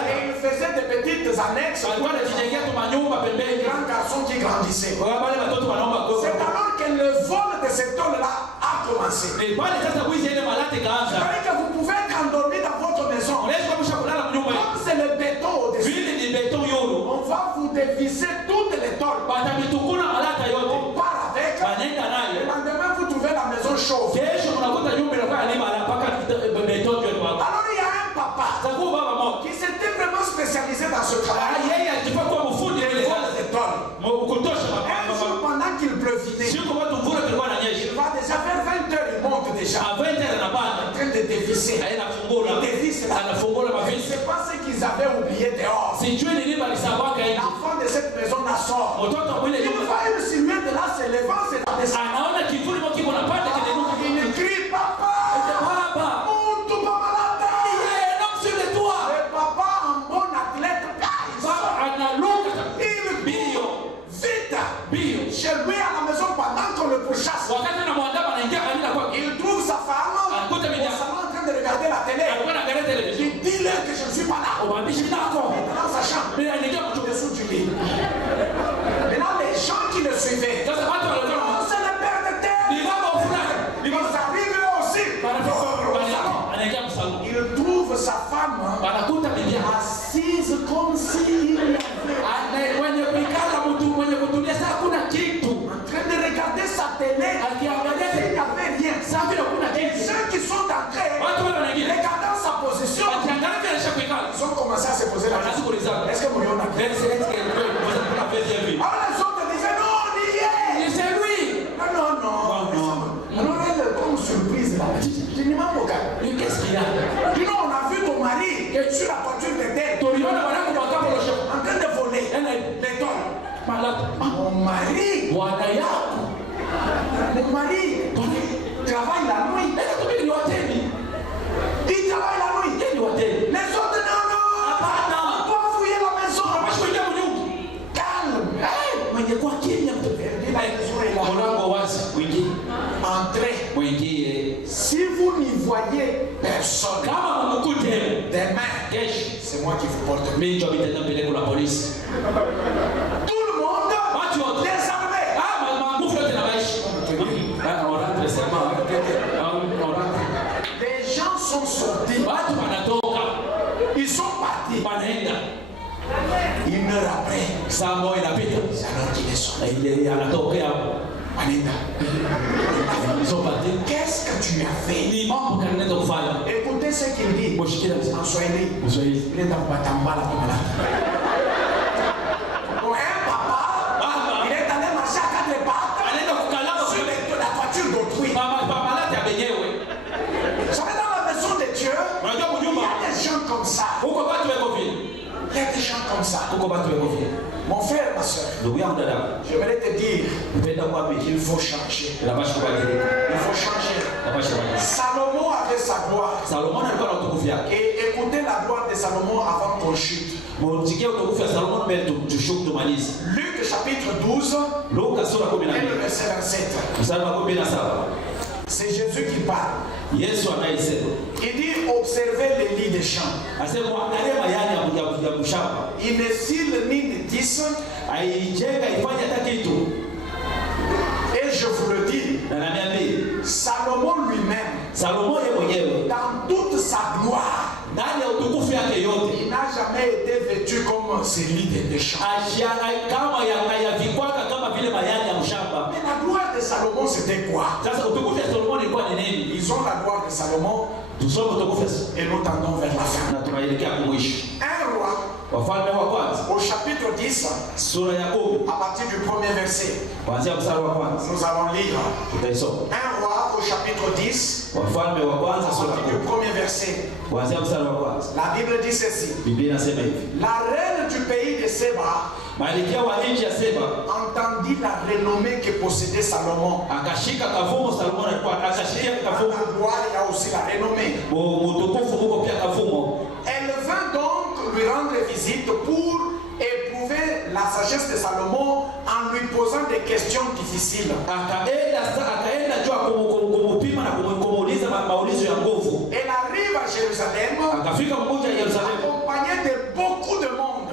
et ils faisaient des petites annexes pour les grands garçons qui grandissaient. C'est alors que le vol de ces tôles-là a commencé. C'est-à-dire que vous pouvez être endormi dans votre maison. Comme c'est le béton au-dessus, on va vous dévisser toutes les tôles. On part avec. Le lendemain, vous trouvez la maison chaude. Alors il y a un papa qui s'était vraiment spécialisé dans ce travail. Un jour, pendant qu'il pleuvinait, il va déjà vers 20 heures, il monte déjà. En train de dévisser. Il dévisse là. C'est pas ce qu'ils avaient oublié dehors. L'enfant de cette maison là sort. Il voit une silhouette là se levant, c'est la descendant. Il me crie, papa, monte pas malade. Le papa en bon athlète, vite, chez lui à la maison pendant qu'on le pourchasse. Il trouve sa femme au salon en train de regarder la télé. Il dit-leur que je ne suis pas là. Il est dans sa chambre, dessous du lit. Maintenant, les gens qui le suivaient, c'est le père de terre. Ils arrivent eux aussi. Il trouve sa femme assise comme s'il en train de regarder sa télé. Il n'y avait rien. Et ceux qui sont entrés, regardant sa position, ils ont commencé à se poser la question. Est-ce que vous l'avez vu? Alors les autres disaient non, on y est. C'est lui. Non. Alors elle, comme surprise, là, je dis, qu'est-ce qu'il y a? Dis non, on a vu ton mari sur la voiture de terre en train de voler les tonnes. Mon mari travaille la nuit. Il travaille la nuit. Les autres, non. On doit fouiller la maison. Calme. Entrez. Si vous n'y voyez personne, demain, c'est moi qui vous porte. Tout le monde désarmé. Les gens sont sortis. Ils sont partis. Une heure après, c'est alors qu'il est sorti. Ils sont partis. Qu'est-ce que tu as fait? Écoutez ce qu'il dit en Swahili. Il est en Batambala. Donc un papa, il est allé marcher à 4 pattes sur la voiture d'autrui. Vous savez, dans la maison de Dieu, il y a des gens comme ça. Il y a des gens comme ça. Mon frère, ma soeur. j'aimerais te dire qu'il faut changer. Il faut changer. Salomon avait sa gloire. Et écoutez la gloire de Salomon avant qu'on chute. Luc chapitre 12 et le verset 27. C'est Jésus qui parle. Il dit observez les lits des champs. Il ne cille ni ne tisse. Et je vous le dis, Salomon lui-même, dans toute sa gloire, il n'a jamais été vêtu comme ces lits des champs. Mais la gloire de Salomon, c'était quoi? Ils ont la gloire de Salomon et nous tendons vers la fin. Un roi, au chapitre 10, à partir du premier verset, nous allons lire. Un roi au chapitre 10, à partir du premier verset. La Bible dit ceci. La reine du pays de Séba entendit la renommée que possédait Salomon. Dans la gloire, il y a aussi la renommée. Elle vint donc lui rendre visite pour éprouver la sagesse de Salomon en lui posant des questions difficiles. Elle arrive à Jérusalem accompagnée de beaucoup de monde.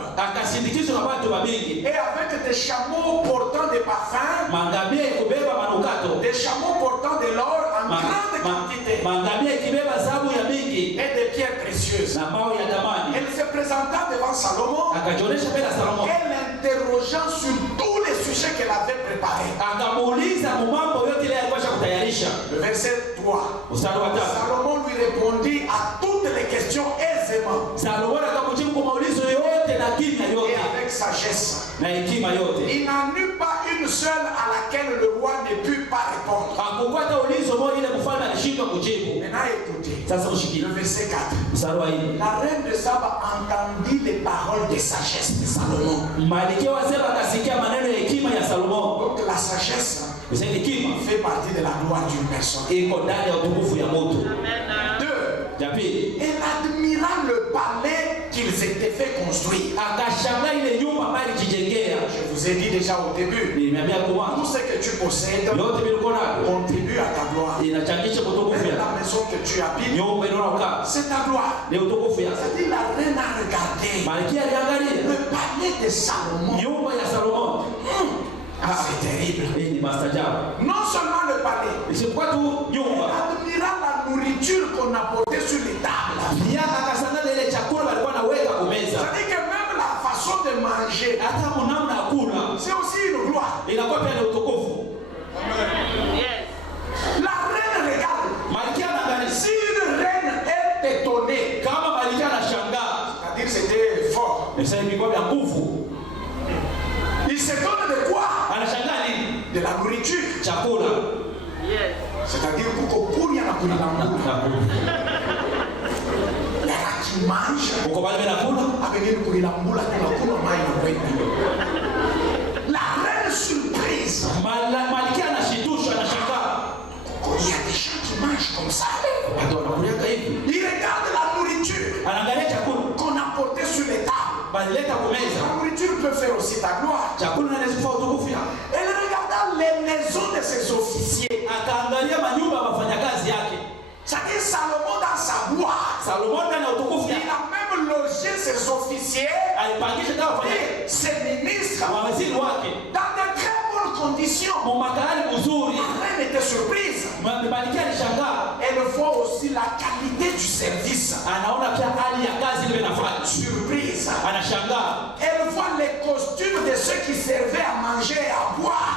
Et avec des chameaux portant des parfums, des chameaux portant de l'or en grande quantité et des pierres précieuses. Elle se présenta devant Salomon. Elle interrogea sur tous les sujets qu'elle avait préparés. Le verset 3. Salomon lui répondit à toutes les questions aisément. Et avec sagesse. Il n'en eut pas une seule à laquelle le roi ne put pas répondre. Maintenant écoutez. Le verset 4. La reine de Saba entendit les paroles de sagesse de Salomon. Donc la sagesse fait partie de la gloire d'une personne. 2. Elle admira le palais qu'ils étaient fait construire. Je vous ai dit déjà au début, tout ce que tu possèdes contribue à ta gloire. Même la maison que tu habites, c'est ta gloire. C'est-à-dire la reine a regardé le palais de Salomon. C'est terrible. Non seulement le palais, elle admira la nourriture qu'on apportait sur les tables. C'est-à-dire que même la façon de manger, c'est aussi une gloire. La reine regarde. Si une reine est étonnée, c'est-à-dire que c'était fort. Il s'étonne de quoi? De la nourriture. C'est-à-dire que il y en a qui mangent. La reine surprise. Il y a des gens qui mangent comme ça. Ils regardent la nourriture qu'on apportait sur les tables. La nourriture peut faire aussi ta gloire. Elle regarda les maisons de ses officiers. C'est-à-dire Salomon dans sa gloire. Il a même logé ses officiers et ses ministres dans de très bonnes conditions. La reine était surprise. Elle voit aussi la qualité du service. Surprise. Elle voit les costumes de ceux qui servaient à manger et à boire.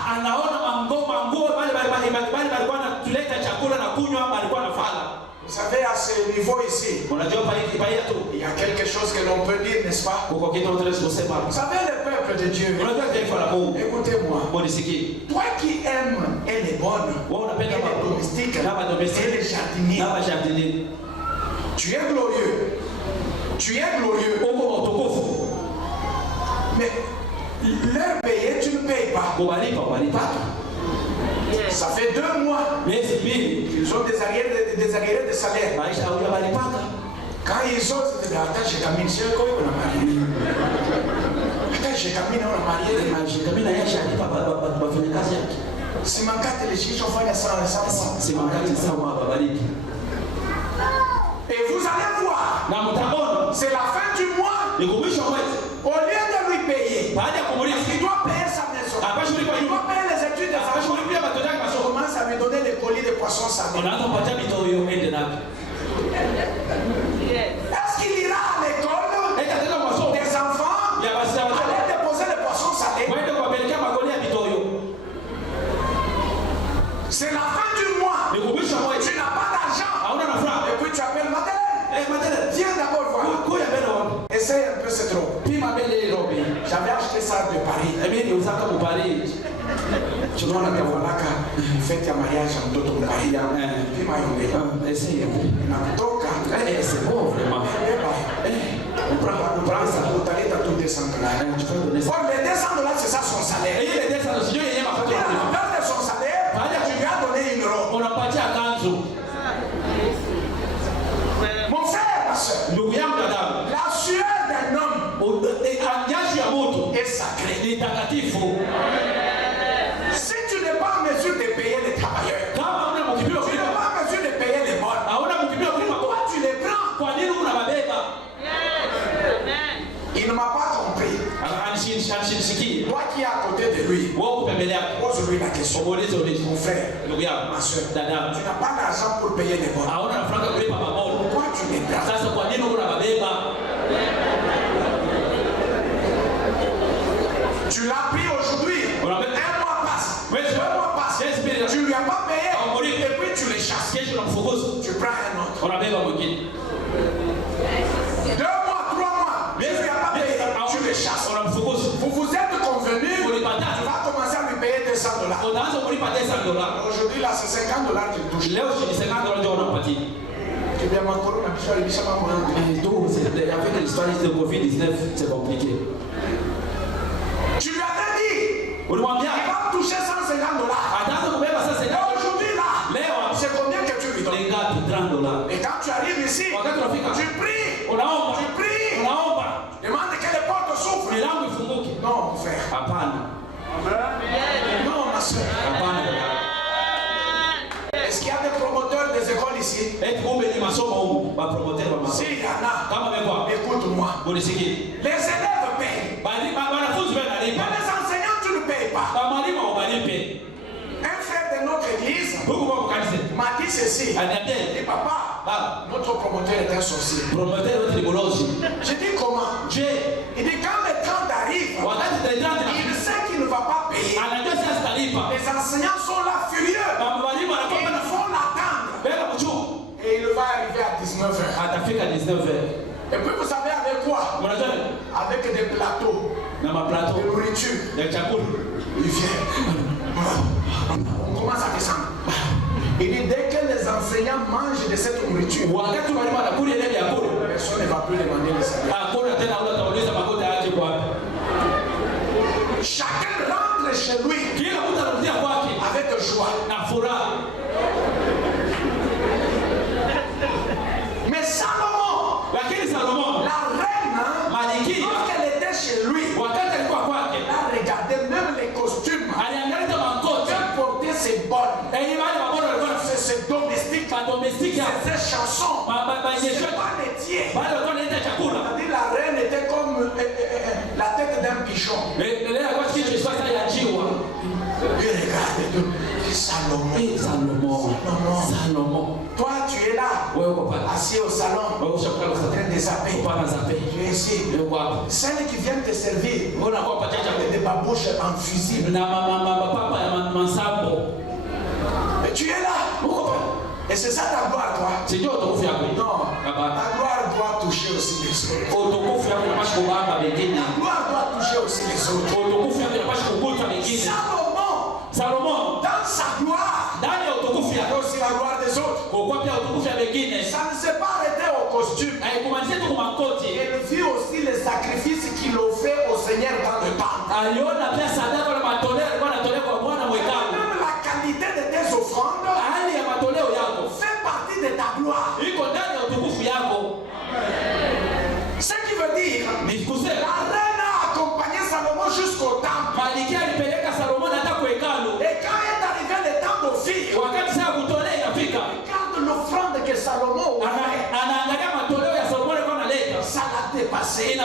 Vous savez, à ce niveau ici, il y a quelque chose que l'on peut dire, n'est-ce pas? Vous savez, le peuple de Dieu, écoutez-moi, toi qui aimes, elle est bonne, elle est domestique, elle est jardinier, tu es glorieux, tu es glorieux, mais leur payer, tu Ça fait 2 mois. Ils ont des arriérés de salaire. Quand ils ont, c'est attaché à Michel, on a marié. Attaché à Camille, on a marié. C'est ma carte, les chiches, on fait ça. C'est ma carte, ça, moi, et vous allez voir, c'est la fin du mois. Au lieu de lui payer, il doit payer sa maison. Il doit payer les études de sa maison. On commence à lui donner des colis de poissons salés. Est-ce qu'il ira à l'école des enfants aller déposer les poissons salés? C'est la fin du mois. Tu n'as pas d'argent. Et puis tu appelles Madeleine. Viens d'abord voir. Essaye un peu cette robe. J'avais acheté ça de Paris. Tu dois la voilà qu'à fête à mariage en d'autres Paris. Puis essaye un peu. C'est bon vraiment. On prend ça. Vous allez tout descendre là. Les $200 c'est ça son salaire. Et les $200 de son salaire, tu lui as donné une robe. On a parti à Kanzo. Mon frère, ma soeur, la sueur d'un homme est sacrée. Si tu n'es pas en mesure de payer les travailleurs, tu n'es pas en mesure de payer les bonnes, pourquoi tu les prends? Il ne m'a pas compris. Toi qui es à côté de lui, pose-lui la question. Mon frère, ma soeur, tu n'as pas d'argent pour payer les bonnes. Pourquoi tu les prends? Tu l'as pris aujourd'hui. Un mois passe. 2 mois passe. Tu ne lui as pas payé. Et puis tu les chasses. Tu prends un autre. 2 mois, 3 mois. Tu ne lui as pas payé. Tu les chasses. Vous vous êtes convenus. Tu vas commencer à lui payer $200. Aujourd'hui là c'est $50 qu'il touche. Tu viens encore on a besoin de ça. Avec l'histoire de Covid-19, c'est compliqué. Tu lui avais dit, il va toucher $150. Aujourd'hui là, c'est combien que tu lui donnes? Et quand tu arrives ici, tu pries. Demande que les portes s'ouvrent. Non, mon frère. Non, ma soeur. Est-ce qu'il y a des promoteurs des écoles ici? S'il y en a, écoute-moi. Les élèves payent. Mais les enseignants, tu ne payes pas. Un frère de notre église m'a dit ceci. Il dit, papa, notre promoteur est un sorcier. J'ai dit comment? Il dit, quand le 30 arrive, il sait qu'il ne va pas payer. Les enseignants sont là furieux. Ils font l'attendre. Et il va arriver à 19h. Et puis vous savez avec quoi? Avec des plateaux. De nourriture. Il vient. On commence à descendre. Il dit dès que les enseignants mangent de cette nourriture, personne ne va plus demander le salaire. Chacun rentre chez lui avec joie. Mais Salomon, la reine, lorsqu'elle était chez lui, elle a regardé même les costumes. Elle portait ses bonnes. Ses domestiques. Ses chansons. C'est pas les tiens. La reine était comme la tête d'un pigeon. Et regarde, Salomon. Toi, tu es là, assis au salon, en train de zapper. Tu es ici. Celles qui viennent te servir, des babouches en fusible. Mais tu es là. Et c'est ça ta gloire, toi. Non, ta gloire doit toucher aussi les autres. Ta gloire doit toucher aussi les autres. Salomon, dans sa gloire, il y a aussi la gloire des autres. Ça ne s'est pas arrêté au costume. Il vit aussi les sacrifices qu'il offrait au Seigneur dans le temple.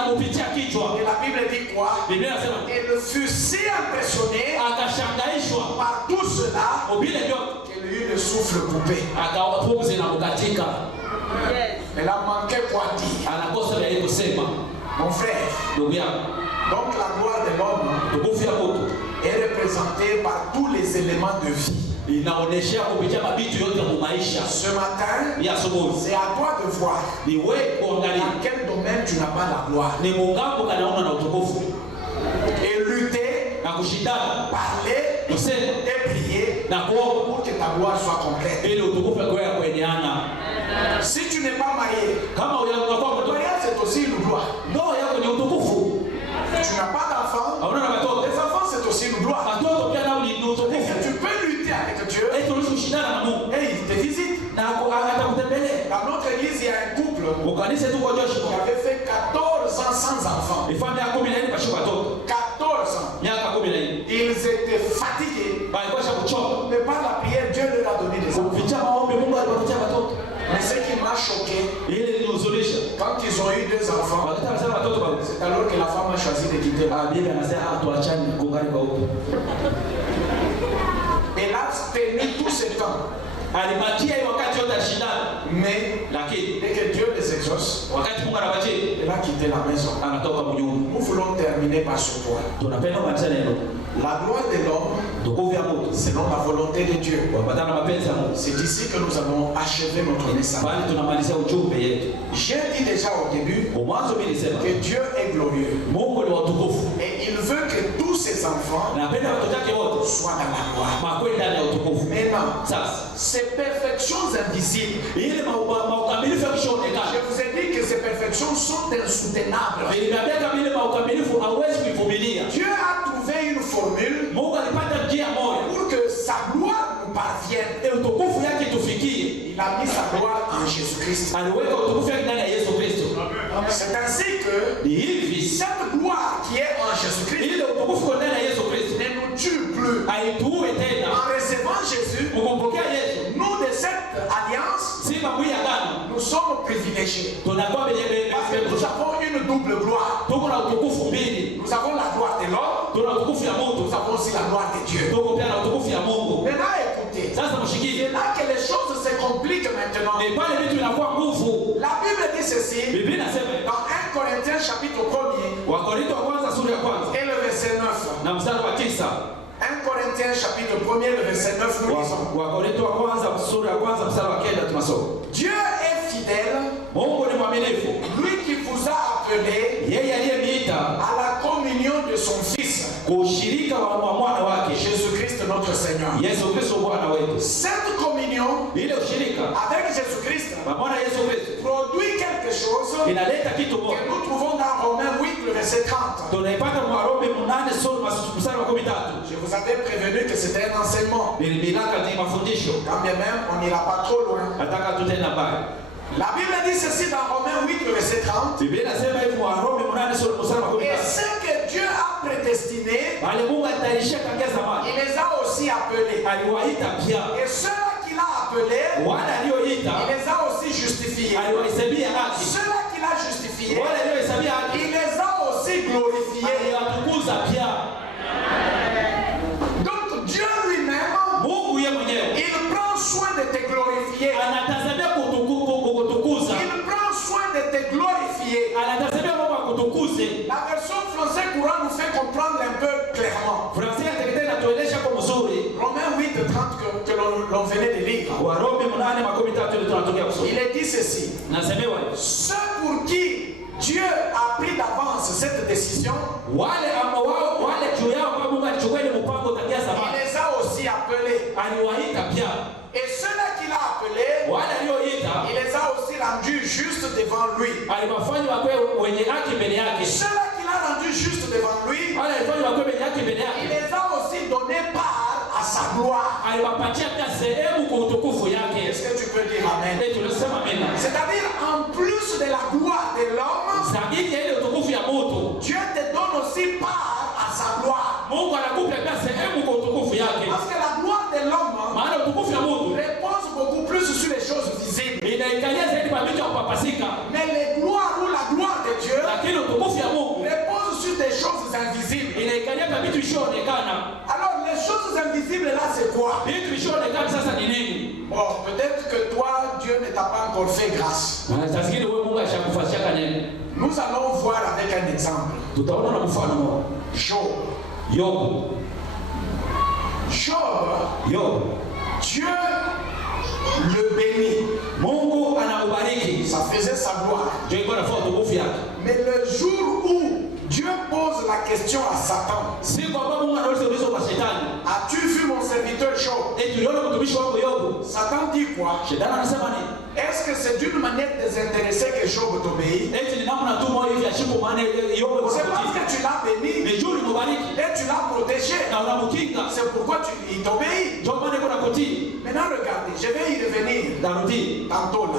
kupitia kichwa. Et la Bible dit quoi? Biblia inasema Il fut si impressionné akashangaishwa par tout cela ubile vyote qu'il eut le souffle coupé. akapumzi na kukatika. Yes. Elle a manqué quoi dire. Anakosa vya kusema. Mon frère, Ndugu yangu, donc la gloire de l'homme tukufu ya mtu est représentée par tous les éléments de vie. inaonesha kupitia mabitu yote ya maisha. Ce matin, Ya asubuhi c'est à toi de voir ni wewe kuangalia dans quel domaine tu n'as pas la gloire. ni mungambo kanaona na utukufu Et lutter, na kushindana parler kusema et prier na kuomba pour que ta gloire soit complète. ili utukufu wako ya kueneana. Si tu n'es pas marié, Kama unakuwa le mtoto mariage c'est aussi une gloire. ndoa yako ni utukufu. Tu n'as pas d'enfants, Hauna na watoto, les enfants c'est aussi une gloire. watoto pia nao ni Et utukufu. que tu peux lutter avec Dieu Eti unaishi kushindana na Mungu et il te visite. na atakutembelea. Dans notre église, il y a un couple Ukanisa tu kwa qui Joshua avait fait 14 ans sans enfants. ifanya 14 pasha watoto 14 ans. miaka 14 Ils étaient fatigués. walikuwa kuchoka Mais par la prière, Dieu leur a donné des enfants. kupitia maombi. Mungu alipatia watoto. Mais ce qui m'a choqué, Ile ilihuzunisha quand ils ont eu 2 enfants, wakati anasema watoto kwa c'est alors que la femme a choisi de quitter la Biblia anasema tuachane kungani kwa huko. Elle a tenu tout ce temps. Alibakia hiyo wakati yote alishindana, Mais lakini dès que Dieu les exauce, wakati Mungu anapatia elle a quitté la maison. anatoka mnyumba. Nous voulons terminer par ce point. Tunapenda kumaliza neno La gloire de l'homme, tukufu ya Mungu selon la volonté de Dieu. kuambatana na mapenzi ya Mungu. C'est ici que nous allons achever notre message. Bali tunamalizia ujumbe yetu. J'ai dit déjà au début Mwanzo mimi nilisema que Dieu est glorieux. Mungu ni wa utukufu. Et il veut que tous ses enfants Napenda watoto wake wote soient dans la gloire. makweli ndani ya utukufu. Maintenant, Sasa ces perfections invisibles, ile maukamilifu je yakishaonekana, vous ai dit que ces perfections sont insoutenables. niliambia kama ile maukamilifu hauwezi kuivumilia. Dieu a trouvé une formule Mungu alipata njia moja pour que sa gloire nous parvienne. ili utukufu yake tufikie. Il a mis sa gloire en Jésus-Christ. Aliweka utukufu yake ndani ya Yesu Kristo. C'est ainsi que Ni hivi cette gloire qui est en Jésus-Christ ile utukufu kwa ndani ya Yesu Kristo ne nous tue plus. haituue tena. En recevant Jésus, Kukumpokea Yesu nous de cette alliance, si mambo ya agano nous sommes privilégiés. tunakuwa Parce que nous avons une double gloire. tuko na utukufu mbili. Nous avons la gloire de l'homme, Tuna utukufu ya Mungu, nous avons aussi la gloire de Dieu. tuko pia na utukufu ya Mungu. Maintenant, écoutez, Sasa mshikilie, c'est là que les choses se compliquent maintenant. ni pale vitu vinakuwa nguvu. La Bible dit ceci Biblia inasema dans 1 Corinthiens chapitre 1er Wakorintho wa kwanza sura ya kwanza et le verset 9. na mstari wa 9. 1 Corinthiens chapitre 1er, le verset 9, nous lisons. Wakorintho wa kwanza sura ya kwanza mstari wa 9 tunasoma. Dieu est fidèle, Mungu ni mwaminifu, lui qui vous a appelé yeye aliyemiita à la communion de son Fils, kushirika wa mwana wake Jésus-Christ notre Seigneur. Yesu Kristo Bwana wetu. Cette communion Ile ushirika avec Jésus-Christ wa mwana Yesu Kristo produit quelque chose inaleta kitu que moja. nous trouvons dans Romains 8, le verset 30. Tunaipata kwa Warumi 8 sura mstari wa 13. Je vous avais prévenu que c'était un enseignement. Nilibilaka ni mafundisho. Quand bien même, on n'ira pas trop loin. Nataka tutenda mbali. La Bible dit ceci dans Romains 8, le verset 30. Biblia inasema hivi Warumi 8 sura mstari wa Et 13. ceux que Dieu a prédestinés, Bali Mungu alitayarisha tangia zamani. il les a aussi appelés. Aliwaita pia. Et ceux-là qu'il a appelés, Wale alioita il les a aussi justifiés. aliwahesabia haki. Ceux-là qu'il a justifiés, Wale aliohesabia haki il les a aussi glorifiés. aliwatukuza pia. Donc Dieu lui-même, Mungu yeye mwenyewe il prend soin de te glorifier. anatazamia kutukuza. Il prend soin de te glorifier. Anatazamia Mungu akutukuze. La version français courant nous fait comprendre un peu clairement. Fransia tekete inatueleza kwa mzuri. Romains 8, 30 que l'on venait de lire. Warumi 8:13 ile tunatokea kusoma. Il est dit ceci. Nasemewa Ceux pour qui Dieu a pris d'avance cette décision, wale ambao wale juu yao kwa Mungu alichukua ile mpango tangia il zamani. les a aussi appelés. Aliwaita pia. Et ceux-là qu'il a appelés, Wale alioita il les a aussi rendus justes devant lui. aliwafanya wakwe wenye haki mbele yake. Ceux-là qu'il a rendus justes devant lui, Wale alifanya wakwe wenye haki mbele il yake. les a aussi donné part à sa gloire. Aliwapatia pia sehemu kwa utukufu yake. Est-ce que tu peux dire amen? Ndio tunasema amen. C'est-à-dire, en plus de la gloire de l'homme, Zaidi ya ile utukufu ya mtu, Dieu te donne aussi part à sa gloire. Mungu anakupa pia sehemu kwa utukufu yake. Parce que la gloire de l'homme Maana utukufu ya mtu repose beaucoup plus sur les choses visibles. inaikalia zaidi kwa vitu ya kupapasika. Mais les gloires ou la gloire de Dieu Lakini utukufu ya visible là, c'est quoi? Bon, peut-être que toi, Dieu ne t'a pas encore fait grâce. Nous allons voir avec un exemple. Job. Job, Dieu le bénit. Ça faisait sa gloire. Mais le jour où Dieu pose la question à Satan, as-tu vu mon serviteur Job? Satan dit quoi? Est-ce que c'est d'une manière désintéressée que Job t'obéit? C'est parce que tu l'as béni et tu l'as protégé. C'est pourquoi il t'obéit. Maintenant regardez, je vais y revenir tantôt là.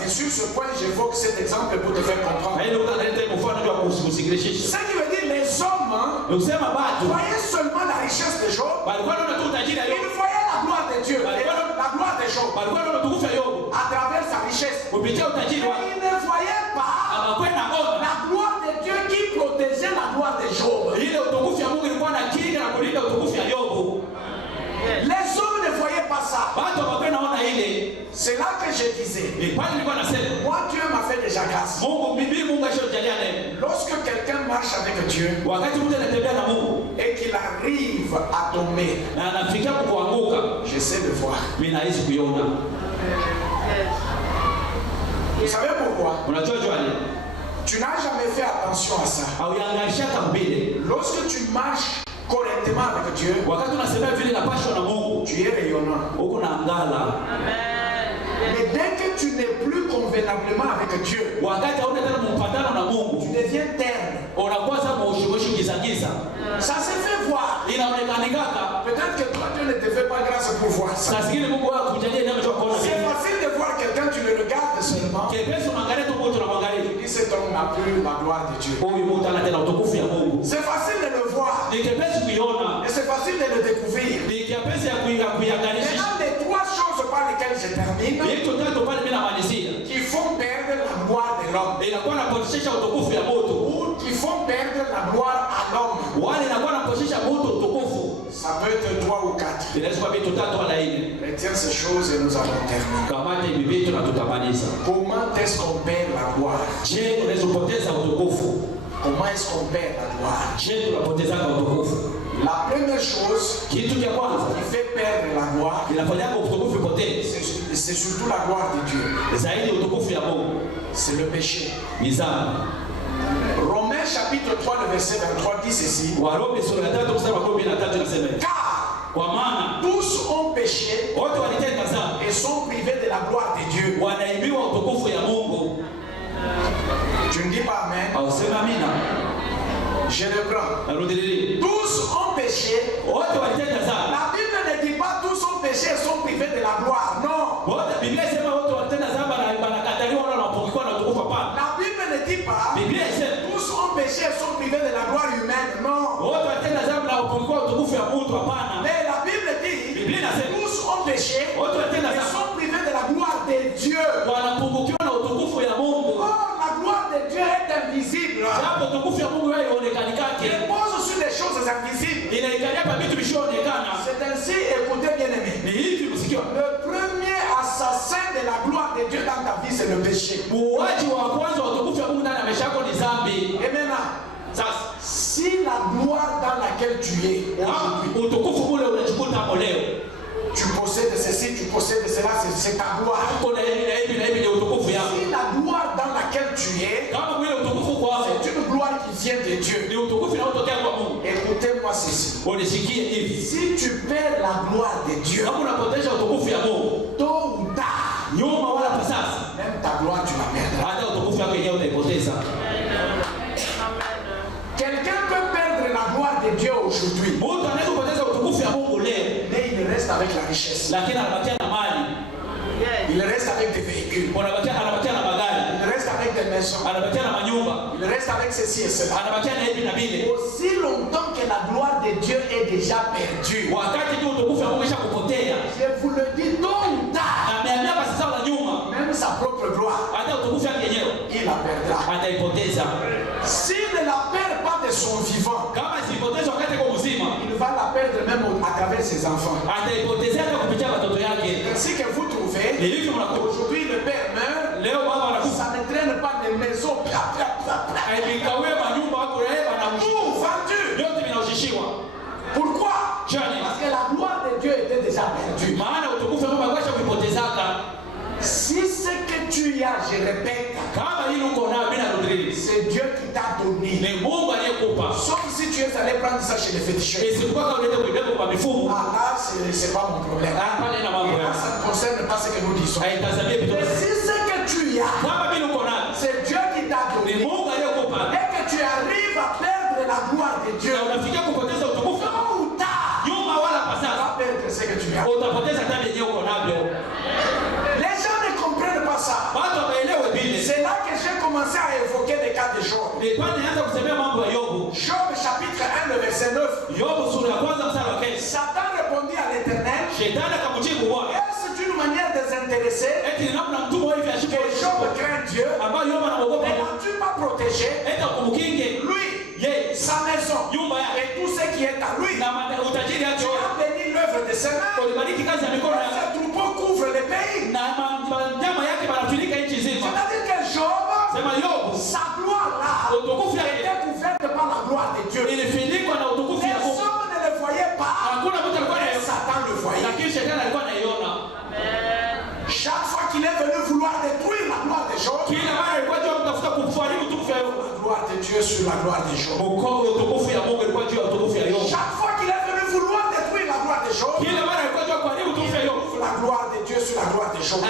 Mais sur ce point, j'évoque cet exemple pour te faire comprendre. Ce qui veut dire les hommes voyaient seulement la richesse de Job. Ils voyaient la gloire de Dieu, la gloire de Job à travers sa richesse. Mais ils ne voyaient pas la gloire de Dieu qui protégeait la gloire de Job. Les hommes ne voyaient pas ça. C'est là que je disais, moi Dieu m'a fait déjà grâce. Lorsque quelqu'un marche avec Dieu et qu'il arrive à tomber, j'essaie de voir. Vous savez pourquoi? Tu n'as jamais fait attention à ça. Lorsque tu marches correctement avec Dieu, tu es rayonnant. Mais dès que tu n'es plus convenablement avec Dieu, tu deviens terne. Ça se fait voir. Peut-être que toi, Dieu ne te fait pas grâce pour voir ça. C'est facile de voir quelqu'un, tu le regardes seulement. Tu dis cet homme n'a plus la gloire de Dieu. C'est facile de le voir. Et c'est facile de le découvrir. Maintenant, les trois choses par lesquelles je termine, qui font perdre la gloire de l'homme, ou qui font perdre la gloire à l'homme. Ça peut être 3 ou 4. Retiens ces choses et nous allons terminer. Comment est-ce qu'on perd la gloire? Comment est-ce qu'on perd la gloire? La première chose qui fait perdre la gloire, c'est surtout la gloire de Dieu. C'est le péché. Romains chapitre 3, le verset 23 dit ceci. Car tous ont péché et sont privés de la gloire de Dieu. Tu ne dis pas amen? Je reprends. Tous ont péché. La Bible ne dit pas tous ont péché et sont privés de la gloire. Non. La Bible ne dit pas tous ont péché et sont privés de la gloire humaine. Non. Mais la Bible dit tous ont péché et sont privés de la gloire de Dieu. La gloire de Dieu est invisible. Il repose sur des choses invisibles. C'est ainsi, écoutez bien aimé. Le premier assassin de la gloire de Dieu dans ta vie, c'est le péché. Et maintenant, si la gloire dans laquelle tu es aujourd'hui, tu possèdes ceci, tu possèdes cela, c'est ta gloire. Si la gloire dans laquelle tu es, c'est une gloire qui vient de Dieu. Écoutez-moi ceci. Si tu perds la gloire de Dieu, tôt ou tard, même ta gloire tu la perdras. Quelqu'un peut perdre la gloire de Dieu aujourd'hui, mais il reste avec la richesse. Il reste avec des véhicules. Il reste avec des maisons. Il reste avec ceci et cela. Aussi longtemps que la gloire de Dieu est déjà perdue, je vous le dis tôt ou tard, même sa propre gloire, il la perdra. S'il ne la perd pas de son vivant, il va la perdre même à travers ses enfants. Ainsi que vous trouvez, aujourd'hui le père meurt, ça ne traîne pas des maisons. Tout vendu. Pourquoi? Parce que la gloire de Dieu était déjà perdue. Si ce que tu as, je répète, c'est Dieu qui t'a donné. Sauf si tu es allé prendre ça chez les féticheurs. Ah là, c'est pas mon problème. Et là, ça ne concerne pas ce que nous disons. Mais si ce que tu as, c'est Dieu qui t'a donné. Et que tu arrives à perdre la gloire de Dieu, tôt ou tard, tu vas perdre ce que tu as. Les gens ne comprennent pas ça. C'est là que j'ai commencé à évoquer les cas de Job. Job chapitre 1, le verset 9. Satan répondit à l'Éternel. Est-ce d'une manière désintéressée que Job craint Dieu? Ne l'as-tu pas protégé? Lui, sa maison et tout ce qui est à lui. Tu as béni l'œuvre de ses mains. Ce troupeau couvre le pays. C'est-à-dire que Job, sa gloire là, était couverte par la gloire de Dieu. Les hommes ne le voyaient pas, mais Satan le voyait. Chaque fois qu'il est venu vouloir détruire la gloire de Job, la gloire de Dieu sur la gloire de Job. Chaque fois qu'il est venu vouloir détruire la gloire de Job, la gloire de Dieu sur la gloire de Job.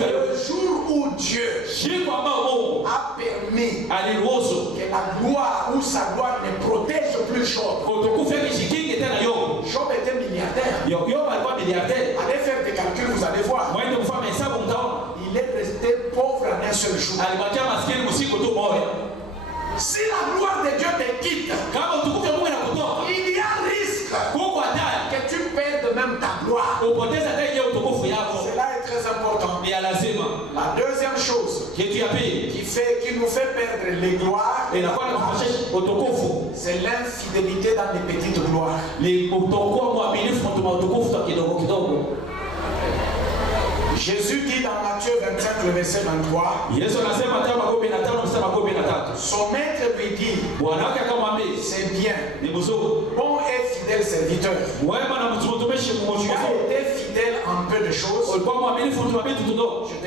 Le jour où Dieu a permis que la gloire ou sa gloire ne protège plus Job. Job était milliardaire. Allez faire des calculs, vous allez voir. Il est resté pauvre en un seul jour. Si la gloire de Dieu te quitte, il y a risque que tu perdes même ta gloire. Cela est très important. La deuxième chose qui nous fait perdre les gloires, c'est l'infidélité dans les petites gloires. Jésus dit dans Matthieu 25, le verset 23, son maître lui dit, c'est bien, bon et fidèle serviteur. Tu as été fidèle en peu de choses, je te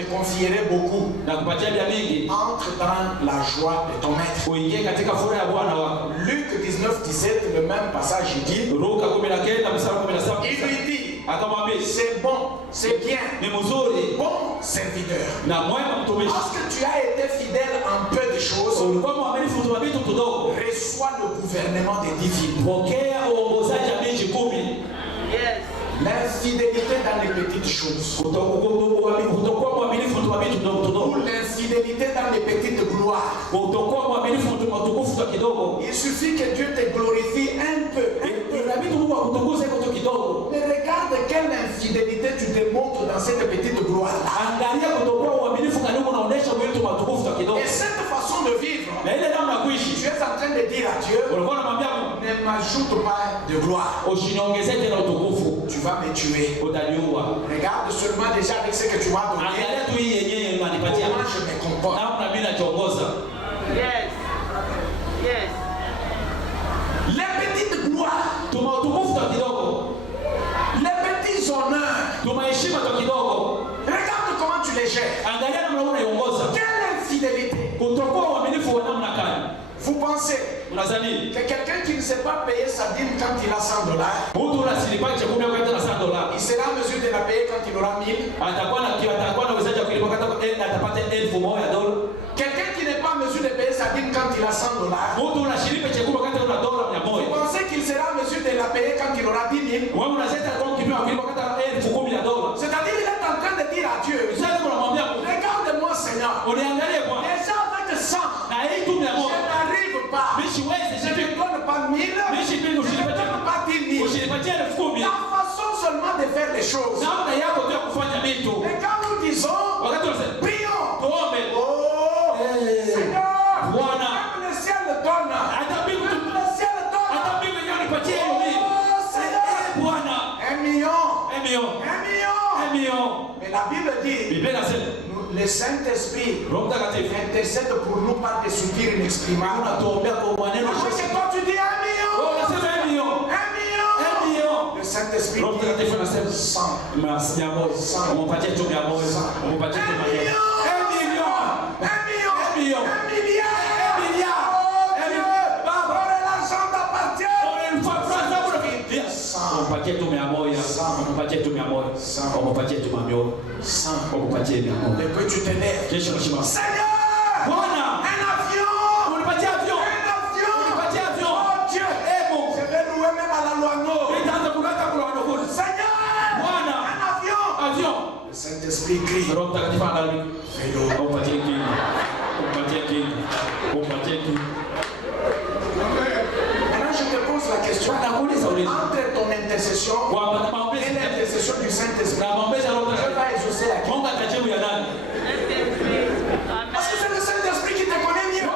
confierai beaucoup. Entre dans la joie de ton maître. Luc 19, 17, le même passage, il dit, il lui dit, c'est bon, c'est bien, bon serviteur. Parce que tu as été fidèle en peu de choses, reçois le gouvernement des divines. L'infidélité dans les petites choses, ou l'infidélité dans les petites gloires, il suffit que Dieu te glorifie un peu. Mais regarde quelle infidélité tu démontres dans cette petite gloire. Et cette façon de vivre, tu es en train de dire à Dieu, ne m'ajoute pas de gloire. Tu vas me tuer. Regarde seulement déjà avec ce que tu m'as donné, comment je me comporte. Yes. Yes. Les petites gloires, les petits honneurs, regarde comment tu les gères. Quelle infidélité. Vous pensez que quelqu'un qui ne sait pas payer sa dîme quand il a $100, il sera en mesure de la payer quand il aura 1000? Quelqu'un qui n'est pas en mesure de payer sa dîme quand il a $100, vous pensez qu'il sera en mesure de la payer quand il aura 10 000? C'est-à-dire qu'il est en train de dire à Dieu, regarde-moi Seigneur, déjà avec 100, je n'arrive pas, je ne donne pas 1000, je ne donne pas 10 000. La façon seulement de faire les choses. Et quand nous disons, prions, oh Seigneur, même le ciel donne, même le ciel donne, oh Seigneur, 1 million. Mais la Bible dit, le Saint-Esprit intercède pour nous par des soupirs inexprimables. Comment que toi tu dis 1 million? 1 million. Le Saint-Esprit dit 100. 1 million. 1 million. 1 milliard. L'argent t'appartient. Et puis tu t'énerves. Seigneur, un avion. Oh Dieu, je vais louer même à la loi nord. Seigneur, un avion. Le Saint-Esprit crie. Maintenant je te pose la question. Entre ton intercession et l'intercession du Saint-Esprit, Dieu va exaucer à qui? Parce que c'est le Saint-Esprit qui te connaît mieux.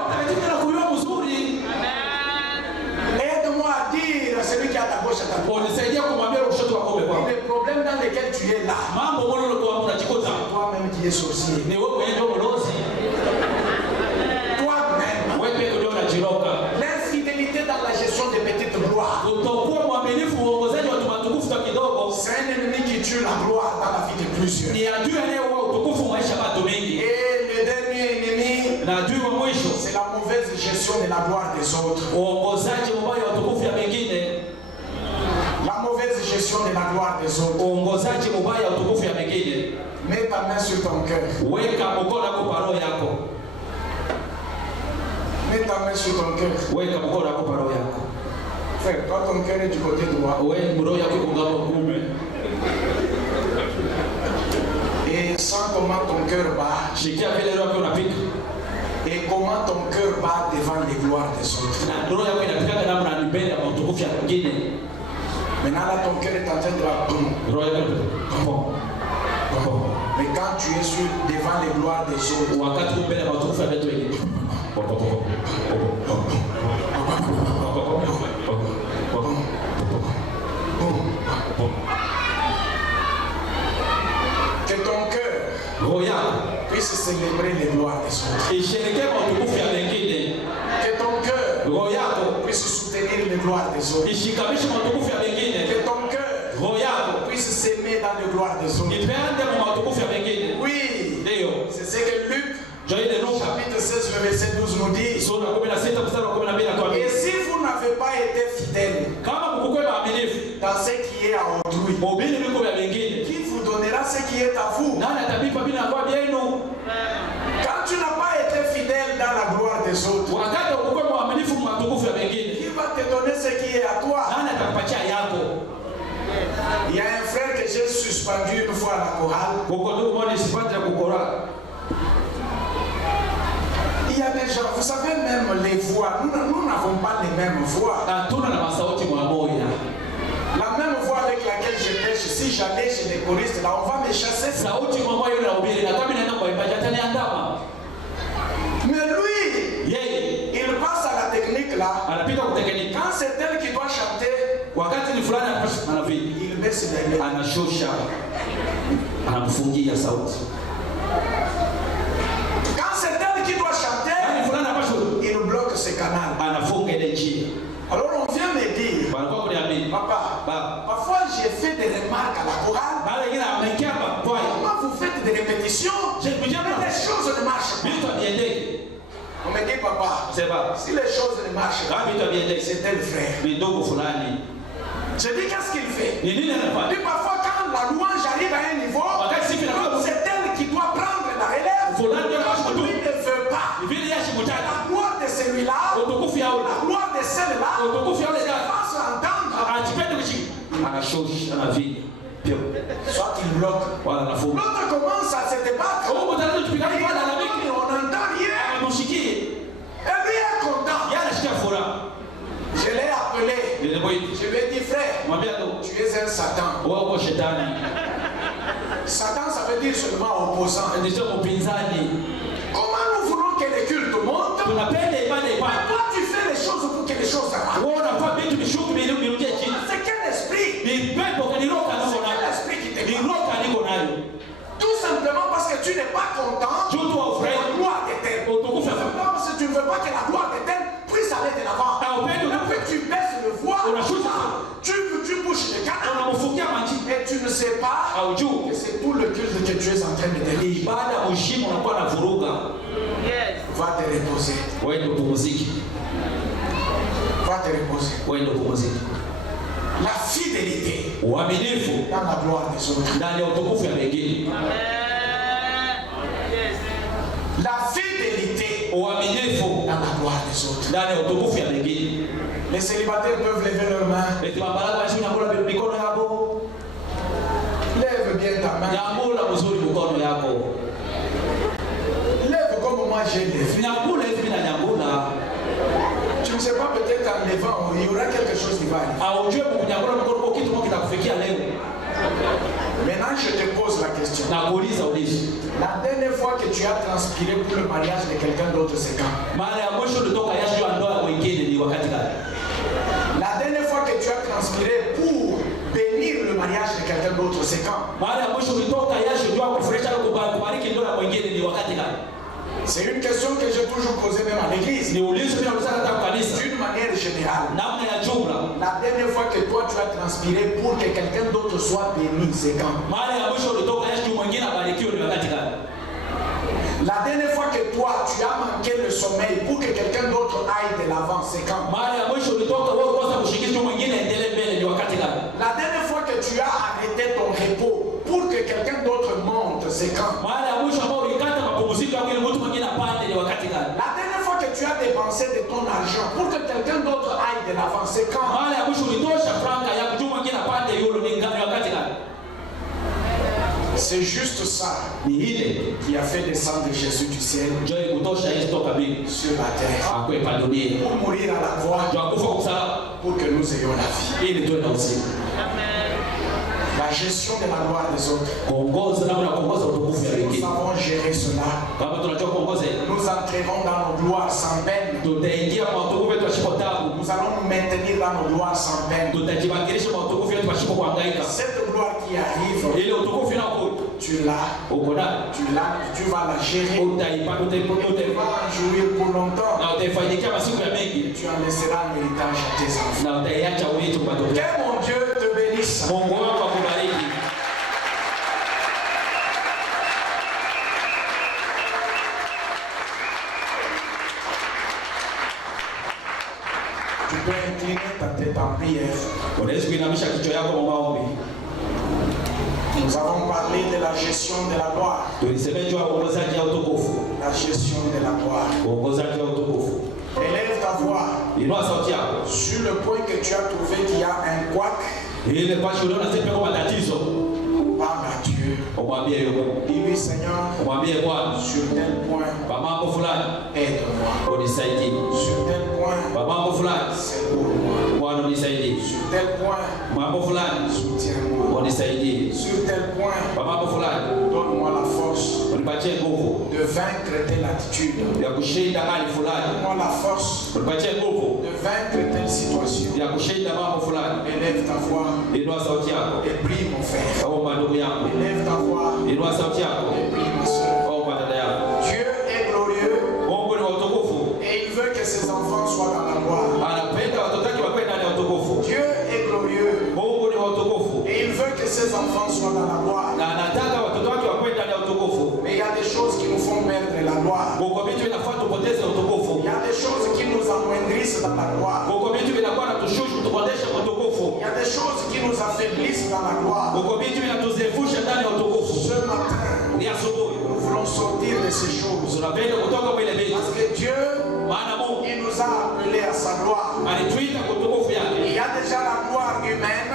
Aide-moi à dire à celui qui est à ta gauche, à ta droite. Les problèmes dans lesquels tu es là, toi-même qui es sorcier. L'infidélité dans la gestion des petites gloires, c'est un ennemi qui tue la gloire dans la vie de plusieurs. Et le dernier ennemi, c'est la mauvaise gestion de la gloire des autres. La mauvaise gestion de la gloire des autres. Mets ta main sur ton cœur. Mets ta main sur ton cœur. Frère, toi ton cœur est du côté droit. Et sens comment ton cœur bat. Et comment ton cœur bat devant les gloires des autres. Maintenant là ton cœur est en train de battre. Mais quand tu es devant les gloires des autres, que ton cœur puisse célébrer les gloires des autres. Que ton cœur puisse soutenir les gloires des autres. Que ton cœur puisse s'aimer dans les gloires des autres. Oui, c'est ce que Luc chapitre 16, le verset 12 nous dit. Et si vous n'avez pas été fidèle dans ce qui est à autrui, qui vous donnera ce qui est à vous? Quand tu n'as pas été fidèle dans la gloire des autres, qui va te donner ce qui est à toi? Il y a un frère que j'ai suspendu une fois à la chorale. Il y a des gens, vous savez même les voix, nous n'avons pas les mêmes voix. La même voix avec laquelle je pêche, si j'allais chez les choristes, là on va me chasser. Mais lui, il passe à la technique là. Quand c'est elle qui doit chanter, il baisse les mains. Quand c'est elle qui doit chanter, il bloque ses canaux. Alors on vient me dire, papa, parfois j'ai fait des remarques à la chorale. Comment vous faites des répétitions? Mais les choses ne marchent pas. On me dit, papa, si les choses ne marchent pas, c'est tel frère. Je dis, qu'est-ce qu'il fait? Il dit, parfois quand la louange arrive à un niveau, c'est elle qui doit prendre la relève. Lui ne veut pas. La gloire de celui-là, la gloire de celle-là, se fasse entendre. Soit il bloque. L'autre commence à se débattre. On n'entend rien. Et lui est content. Je l'ai appelé. Je lui ai dit, frère, tu es un Satan. Satan, ça veut dire seulement opposant. Comment nous voulons que les cultes montent? Toi, tu fais les choses pour que les choses avancent. C'est quel esprit? C'est quel esprit qui sais pas que c'est tout le culte que tu es en train de délirer. Va te reposer. Va te reposer. La fidélité dans la gloire des autres. La fidélité dans la gloire des autres. Les célibataires peuvent lever leurs mains. Lève bien ta main. Lève comme moi j'ai levé. Tu ne sais pas, peut-être en levant, il y aura quelque chose qui va arriver. Maintenant, je te pose la question. La dernière fois que tu as transpiré pour le mariage de quelqu'un d'autre, c'est quand? La dernière fois que tu as transpiré pour bénir le mariage de quelqu'un d'autre, c'est quand? C'est une question que j'ai toujours posée même à l'église. D'une manière générale. La dernière fois que toi tu as transpiré pour que quelqu'un d'autre soit béni, c'est quand? La dernière fois que toi tu as manqué le sommeil pour que quelqu'un d'autre aille de l'avant, c'est quand? La dernière fois que tu as arrêté ton repos pour que quelqu'un d'autre monte, c'est quand? La dernière fois que tu as dépensé de ton argent pour que quelqu'un d'autre aille de l'avant, c'est quand? C'est juste ça qui a fait descendre Jésus du ciel sur la terre pour mourir à la croix pour que nous ayons la vie. La gestion de la gloire des autres. Nous savons gérer cela. Nous entrerons dans nos gloires sans peine. Nous allons nous maintenir dans nos gloires sans peine. Cette gloire qui arrive, tu l'as, tu vas la gérer. Tu vas en jouir pour longtemps. Tu en laisseras un héritage à tes enfants. Que mon Dieu te bénisse. Tu peux incliner ta tête en prière. Nous avons parlé de la gestion de la gloire. La gestion de la gloire. Élève ta voix sur le point que tu as trouvé qu'il y a un couac. Parle à Dieu. Dis-lui, Seigneur, sur tel point, aide-moi. Sur tel point, c'est pour moi. Sur tel point, soutiens-moi. Sur tel point, donne-moi la force de vaincre telle attitude. Donne-moi la force de vaincre telle situation. Élève ta voix et prie mon frère. Élève ta voix et prie ma soeur. Dieu est glorieux et il veut que ses enfants soient dans la gloire. Dieu est glorieux et il veut que ses enfants soient dans la gloire. Mais il y a des choses qui nous font perdre la gloire. Il y a des choses qui nous amoindrissent dans la gloire. Il y a des choses qui nous affaiblissent dans la gloire. Ce matin, nous voulons sortir de ces choses. Parce que Dieu, il nous a appelés à sa gloire. Il y a déjà la gloire humaine.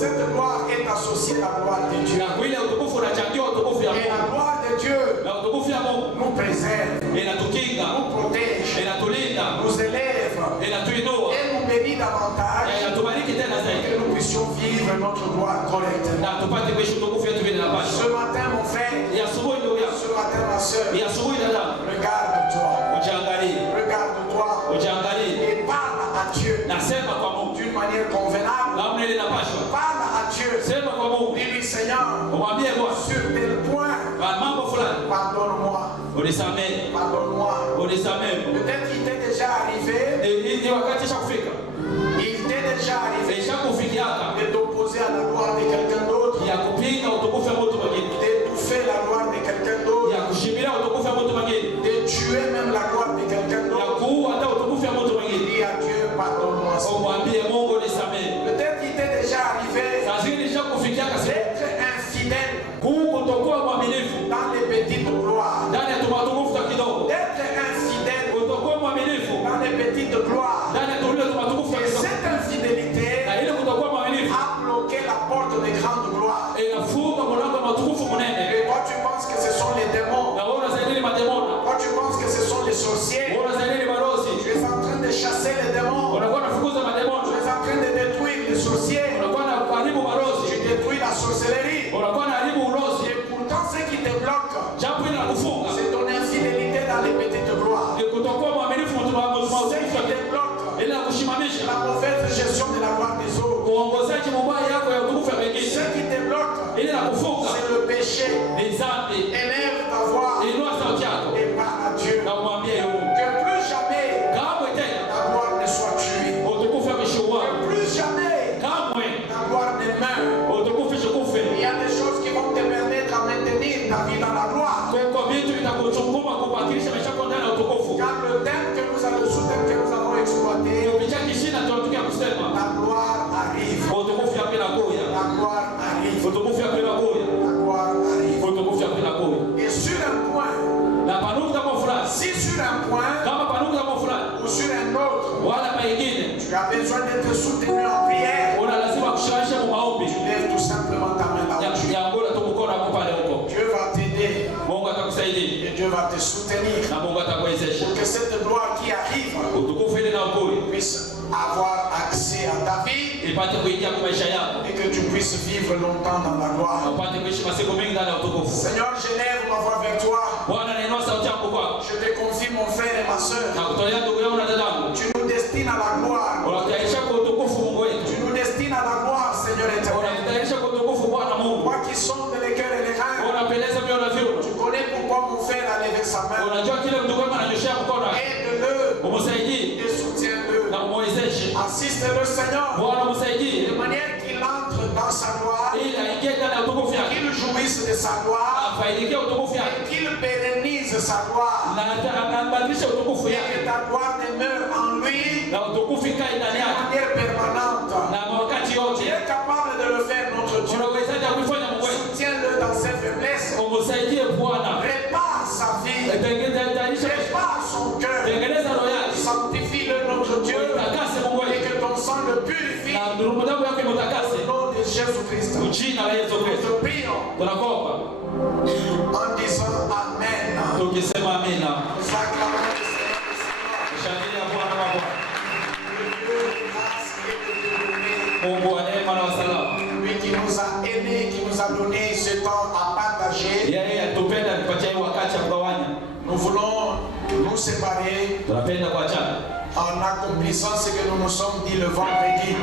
Cette gloire est associée à la gloire de Dieu. Et la gloire de Dieu nous préserve, nous protège, nous élève et nous bénit davantage que nous puissions vivre notre gloire correctement. Ce matin, mon frère, ce matin, ma soeur, regarde-toi. Regarde-toi et parle à Dieu d'une manière convenable. Parle à Dieu. Dis-lui, Seigneur, sur tel point, pardonne-moi. Pardonne-moi. Peut-être qu'il t'est déjà arrivé. Il t'est déjà arrivé de t'opposer à la gloire de les sorciers. Tu détruis la sorcellerie. Et pourtant, ce qui te bloque, c'est ton infidélité dans les petites gloires. Ce qui te bloque, c'est la mauvaise gestion de la gloire des autres. Ce qui te bloque, c'est le péché. Élève ta voix et parle à Dieu. Que plus jamais ta gloire ne soit tuée. Que plus jamais ta gloire ne meure. Il y a des choses qui vont te permettre à maintenir ta vie dans la gloire. Car le thème que nous avons exploité, la gloire arrive. La gloire arrive. Et sur un point, si sur un point ou sur un autre, tu as besoin d'être soutenu en prière, tu lèves tout simplement ta main là-haut. Dieu va t'aider et Dieu va te soutenir pour que cette gloire qui arrive puisse avoir accès à ta vie et que tu puisses vivre longtemps dans la gloire. Seigneur, j'élève ma voix vers toi. Je te confie mon frère et ma soeur. Tu nous destines à la gloire. Tu nous destines à la gloire, Seigneur éternel. Toi qui sondes les cœurs et les reins. Tu connais pourquoi mon frère a levé sa main. Aide-le et soutiens-le. Assiste-le, Seigneur, de manière qu'il entre dans sa gloire, qu'il jouisse de sa gloire, et qu'il pérennise sa gloire, et que ta gloire demeure en lui de manière permanente. Tu es capable de le faire, notre Dieu. Soutiens-le dans ses faiblesses. Répare sa vie. Répare son cœur. Sanctifie-le, notre Dieu. Et que ton sang le purifie. Au nom de Jésus-Christ. Nous te prions en disant Amen. Nous acclamons le Seigneur. Lui qui nous a aimés, qui nous a donné ce temps à partager. Nous voulons nous séparer en accomplissant ce que nous nous sommes dit le vendredi.